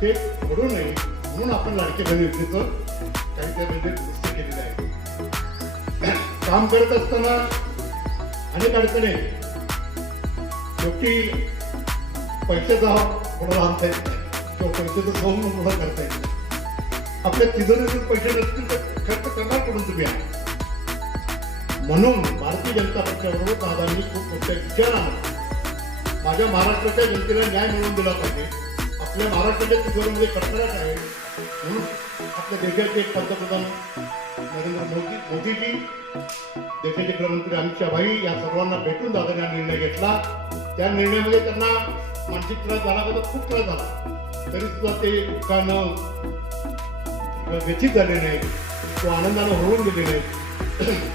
ते घडू नये म्हणून आपण लाडकी बहीण योजनेचं काही त्यामध्ये दुरुस्ती केलेली आहे. काम करत असताना अनेक अडचणी, शेवटी पैशाचा कोणाला आणता येत नाही किंवा पैशाचं जाऊन कोणाला करता येत नाही. आपल्या तिजोरीतून पैसे नसतील तर खर्च करणार करून तुम्ही आहे. म्हणून भारतीय जनता पक्षाबरोबर दादांनी खूप मोठ्या विचारानं माझ्या महाराष्ट्राच्या जनतेला न्याय मिळवून दिला पाहिजे. आपल्या महाराष्ट्राच्या तिजोरीमध्ये कडकडाट आहे म्हणून आपल्या देशाचे पंतप्रधान नरेंद्र मोदीजी, देशाचे गृहमंत्री अमित शहा भाई या सर्वांना भेटून दादांनी हा निर्णय घेतला. त्या निर्णयामध्ये त्यांना मानसिक त्रास झाला, तर खूप त्रास झाला, तरी सुद्धा ते दुःखानं व्यथित झाले नाही किंवा आनंदानं होऊन गेले नाही.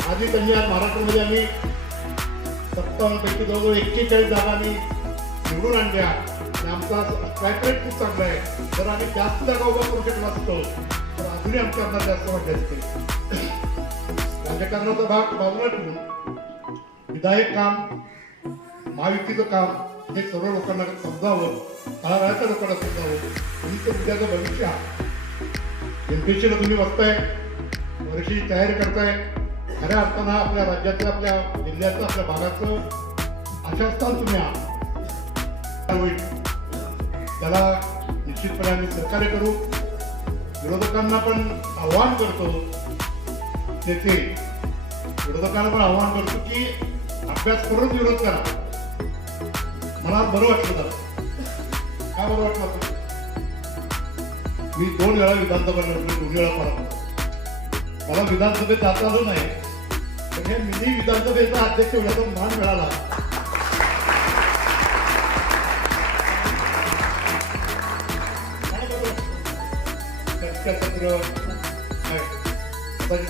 आधी त्यांनी आज महाराष्ट्रामध्ये आम्ही 57 पैकी जवळजवळ 41 जागा आम्ही निवडून आणल्या आणि आमचा स्ट्राईक रेट खूप चांगला आहे. जर आम्ही जास्त जागा उभा करू शकलो असतो तर अजूनही आमच्या अंदाज जास्त वाटले असते. राजकारणाचा भाग बाजूला ठेवून विधायक काम, महायुतीचं काम हे सर्व लोकांना समजावं, तळागाळाच्या लोकांना समजावं. तुम्ही तर उद्याचं भविष्य आहात. एमपीएससीला तुम्ही बसताय, परीक्षेची तयारी करताय, खऱ्या अर्थानं आपल्या राज्याचं, आपल्या जिल्ह्याचं, आपल्या भागाचं आशास्थान तुम्ही आहात. होईल त्याला निश्चितपणे आम्ही सहकार्य करू. विरोधकांना पण आव्हान करतो, विरोधकांना पण आव्हान करतो की अभ्यास करून विरोध करा. मला बरं वाटलं जरा. काय बरं वाटलं होतं? मी 2 वेळा विधानसभा लढलो, 2 वेळा पराभव. मला विधानसभेत जाता आलं नाही, पण हे मिनी विधानसभेचा अध्यक्ष होण्याचा मान मिळाला.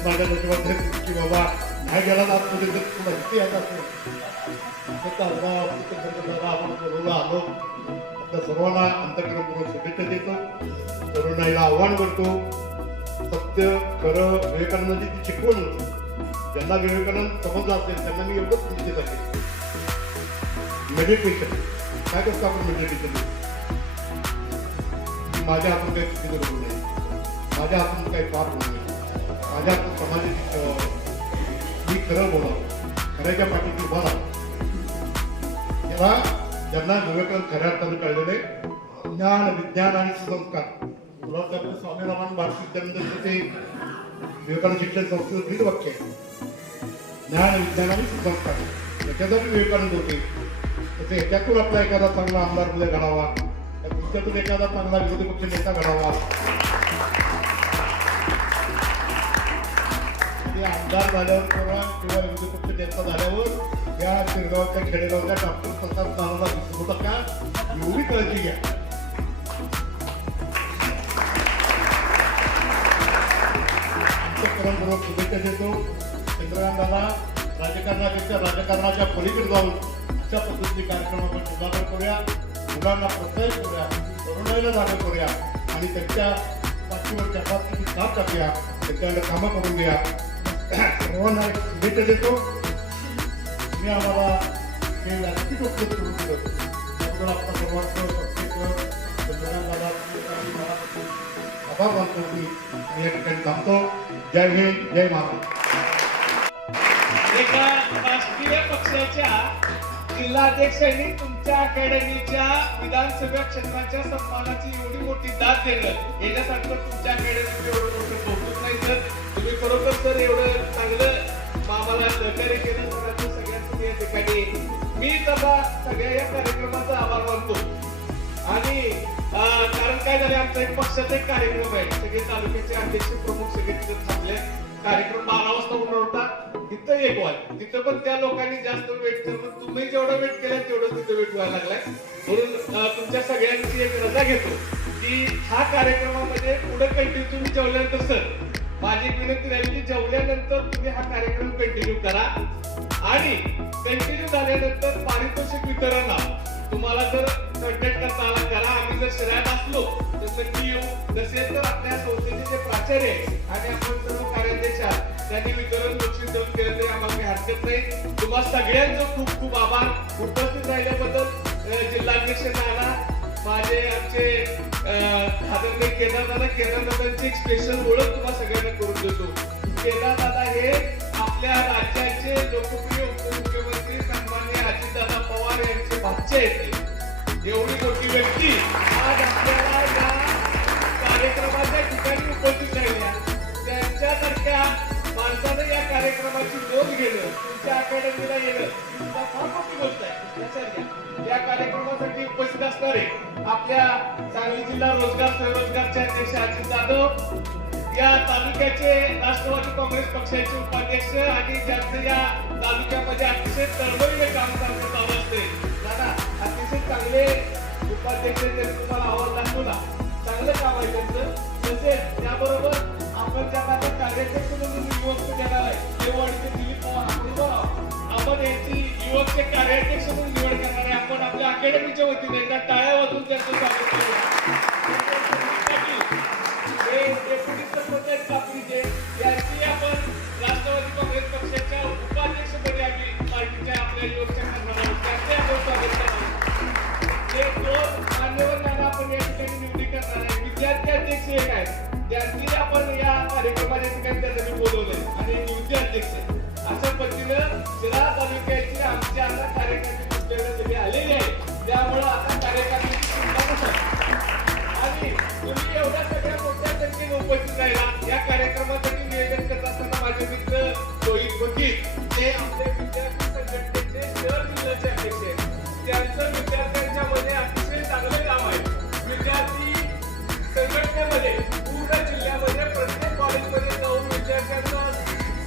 माझ्या नशिबात की बाबा नाही गेला आतमध्ये तर तुला किती यायचा आपण बरोबर आलो. आपल्या सर्वांना अंतर्गत शुभेच्छा देतो, तरुणाईला आव्हान करतो. सत्य, खरं, विवेकानंदाची ती शिकवण होती. ज्यांना विवेकानंद समजला असेल त्यांना मी एवढंच सांगितलं आहे. मेडिटेशन काय करतो आपण? मेडिटेशन माझ्या हातून काही चुकीचं करू नये, माझ्या हातून काही पाप होऊ नये, माझ्या हातून समाजाची सेवा व्हावी, मी खरं बोलावं, खऱ्याच्या पाठीशी उभा राहावं. तेव्हा ज्यांना विवेकानंद खऱ्या अर्थानं कळलेले ज्ञान, विज्ञान आणि सुसंस्कार, तुला आपलं स्वामी रामान भारती विद्यानंद ते विवेकानंद शिक्षण संस्थेचं ब्रीद वाक्य आहे. ज्ञान, विज्ञान आणि सुसंस्कार याच्यासाठी विवेकानंद होते. तसे ह्याच्यातून आपला एखादा चांगला आमदार उद्या घडावा, तुमच्यातून एखादा चांगला विरोधी पक्ष नेता घडावा. आमदार झाल्यावर किंवा विरोधी पक्ष नेता झाल्यावर या शिरगावच्या खेडेगावच्या डॉक्टर प्रसाद नावाला विसरू नका, एवढी काळजी घ्या. परंपरा शुभेच्छा देतो. चंद्रकांताला राजकारणापेक्षा राजकारणाच्या पलीकडे जाऊन अशा पद्धतीने कार्यक्रम आपण सुधारणा करूया, मुलांना प्रोत्साहित करूया, तरुणाईला जागा करूया आणि त्यांच्या पाठीवरच्या हाताची साथ टाकूया, त्यांच्याकडे कामं करून घ्या. सर्वांना एक शुभेच्छा देतो. मी आम्हाला हे व्यासपीठ उपलब्ध करून दिलं त्याबद्दल आपल्या सर्वांचं प्रत्येक चंद्रकांताला आभार मानतो मी या ठिकाणी थांबतो. जय हिंद, जय महाराष्ट्र. एका राष्ट्रीय पक्षाच्या जिल्हाध्यक्षांनी तुमच्या अकॅडमीच्या विधानसभा क्षेत्राच्या सन्मानाची एवढी मोठी दाद देणं याच्यासारखं तुमच्या अकॅडमीचं एवढं मोठं कौतुक नाही सर. तुम्ही खरोखर सर एवढं चांगलं आम्हाला सहकार्य केलं सगळ्यांचं या ठिकाणी मी आता सगळ्या या कार्यक्रमाचा आभार मानतो. आणि कारण काय झालं आमचा एक पक्षाचा एक कार्यक्रम आहे सगळे तालुक्याचे अध्यक्ष प्रमुख सगळे तिथे थांबले. कार्यक्रम 12 वाजता होणार होता तिथं 1 वाजता तिथं पण त्या लोकांनी जास्त वेट केलं. तुम्ही जेवढं वेट केलं तेवढं तिथं वेट व्हायला लागलाय. म्हणून तुमच्या सगळ्यांची एक रजा घेतो की हा कार्यक्रमामध्ये पुढे कंटिन्यू तुम्ही जेवल्यानंतर सर माझी एक विनंती राहील की जेवल्यानंतर तुम्ही हा कार्यक्रम कंटिन्यू करा आणि कंटिन्यू झाल्यानंतर पारितोषिक वितरण तुम्हाला जर कंटेक्ट करता आला करा. आम्ही जर शहरात असलो तर नक्की येऊ. नसेल तर आपल्या संस्थेचे जे प्राचार्य आणि आपण सर्व कार्याध्यक्ष आहात त्यांनी वितरण बक्षीस देऊन केलं तरी आम्हाला काही हरकत नाही. तुम्हा सगळ्यांचं खूप खूप आभार. उपस्थित राहिल्याबद्दल जिल्हाध्यक्ष नाना माझे आमचे आदरणीय केदारदादांची एक स्पेशल ओळख तुम्हाला सगळ्यांना करून देतो. केदारदादा हे आपल्या राज्याचे लोकप्रिय उपमुख्यमंत्री सन्माननीय अजितदादा पवार यांचे भाचे आहेत. एवढी मोठी व्यक्ती आज आपल्याला या कार्यक्रमाच्या ठिकाणी उपस्थित राहिल्या. त्यांच्यासारख्या माणसानं या कार्यक्रमाची नोंद घेणं तुमच्या अकॅडमीला येणं सुद्धा फार मोठी गोष्ट आहे. लक्षात घ्या या कार्यक्रमासाठी उपस्थित असणारे आपल्या सांगली जिल्हा रोजगार स्वयंरोजगारचे अध्यक्ष अजित जाधव, या तालुक्याचे राष्ट्रवादी काँग्रेस पक्षाचे उपाध्यक्ष आणि ज्यांचं या तालुक्यामध्ये अतिशय तळमळीने काम करण्यात आलं असते दादा अतिशय चांगले उपाध्यक्ष त्यांनी तुम्हाला आवाज दाखवला. चांगलं काम आहे त्यांचं. तसेच त्याबरोबर आपण ज्या आता कार्याध्यक्ष म्हणून नियुक्त केला आहे देववाडीचे दिलीप पवार आपण यांची युवकचे कार्याध्यक्ष म्हणून निवड करणार आहे. आपण आपल्या अकॅडमीच्या वतीने एकदा टाळ्या वाजवून त्यांचं स्वागत करूया. डेप्युटी सरपंच कापडीचे यांची आपण राष्ट्रवादी काँग्रेस पक्षाच्या उपाध्यक्षपदी आम्ही पार्टीच्या आपल्या युवकच्या करणार आहोत. त्यांचे आपण स्वागत करणार. हे 2 मान्यवर नाना आपण या ठिकाणी निवडी करणार आहे. विद्यार्थी अध्यक्ष एक आहेत त्यांची आपण या कार्यक्रमाच्या ठिकाणी त्यांनी बोलवलंय आणि निवृत्ती अध्यक्ष अशा पद्धतीनं शिराळा तालुक्याची आमची आता कार्यकर्ते तुमच्याकडे सगळे आलेले आहेत. त्यामुळं आता कार्यकर्त्यांची चिंता नसेल आणि तुम्ही एवढ्या सगळ्या मोठ्या संख्येने उपस्थित राहिला. या कार्यक्रमासाठी नियोजन करत असताना माझे मित्र रोहित वकील ते आपले विद्यार्थी संघटनेचे शहर जिल्ह्याचे अध्यक्ष आहेत. त्यांचं विद्यार्थ्यांच्या मध्ये अतिशय चांगलं काम आहे. विद्यार्थी संघटनेमध्ये पूर्ण जिल्ह्यामध्ये प्रत्येक कॉलेजमध्ये जाऊन विद्यार्थ्यांचा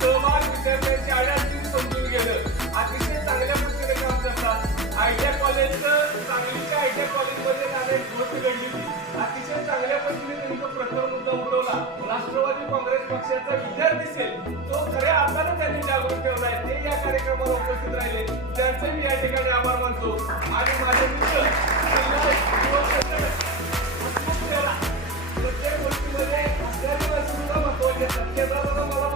सहभाग विद्यार्थ्यांची अडचणी समजून घेणं अतिशय चांगल्या पद्धतीने काम करतात. आयटीआय कॉलेजचं सांगलीच्या आयटीआय कॉलेजमध्ये एक गोष्ट घडली होती. अतिशय चांगल्या पद्धतीने त्यांचा प्रथम मुद्दा उठवला. राष्ट्रवादी काँग्रेस पक्षाचा विद्यार्थी सेल तो खऱ्या अर्थानं त्यांनी जागृत ठेवलाय. ते या कार्यक्रमाला उपस्थित राहिले त्यांचे मी या ठिकाणी आभार मानतो. आणि माझे मित्र प्रत्येक गोष्टीमध्ये आपल्याला महत्वाचे असतात. केंद्राला मला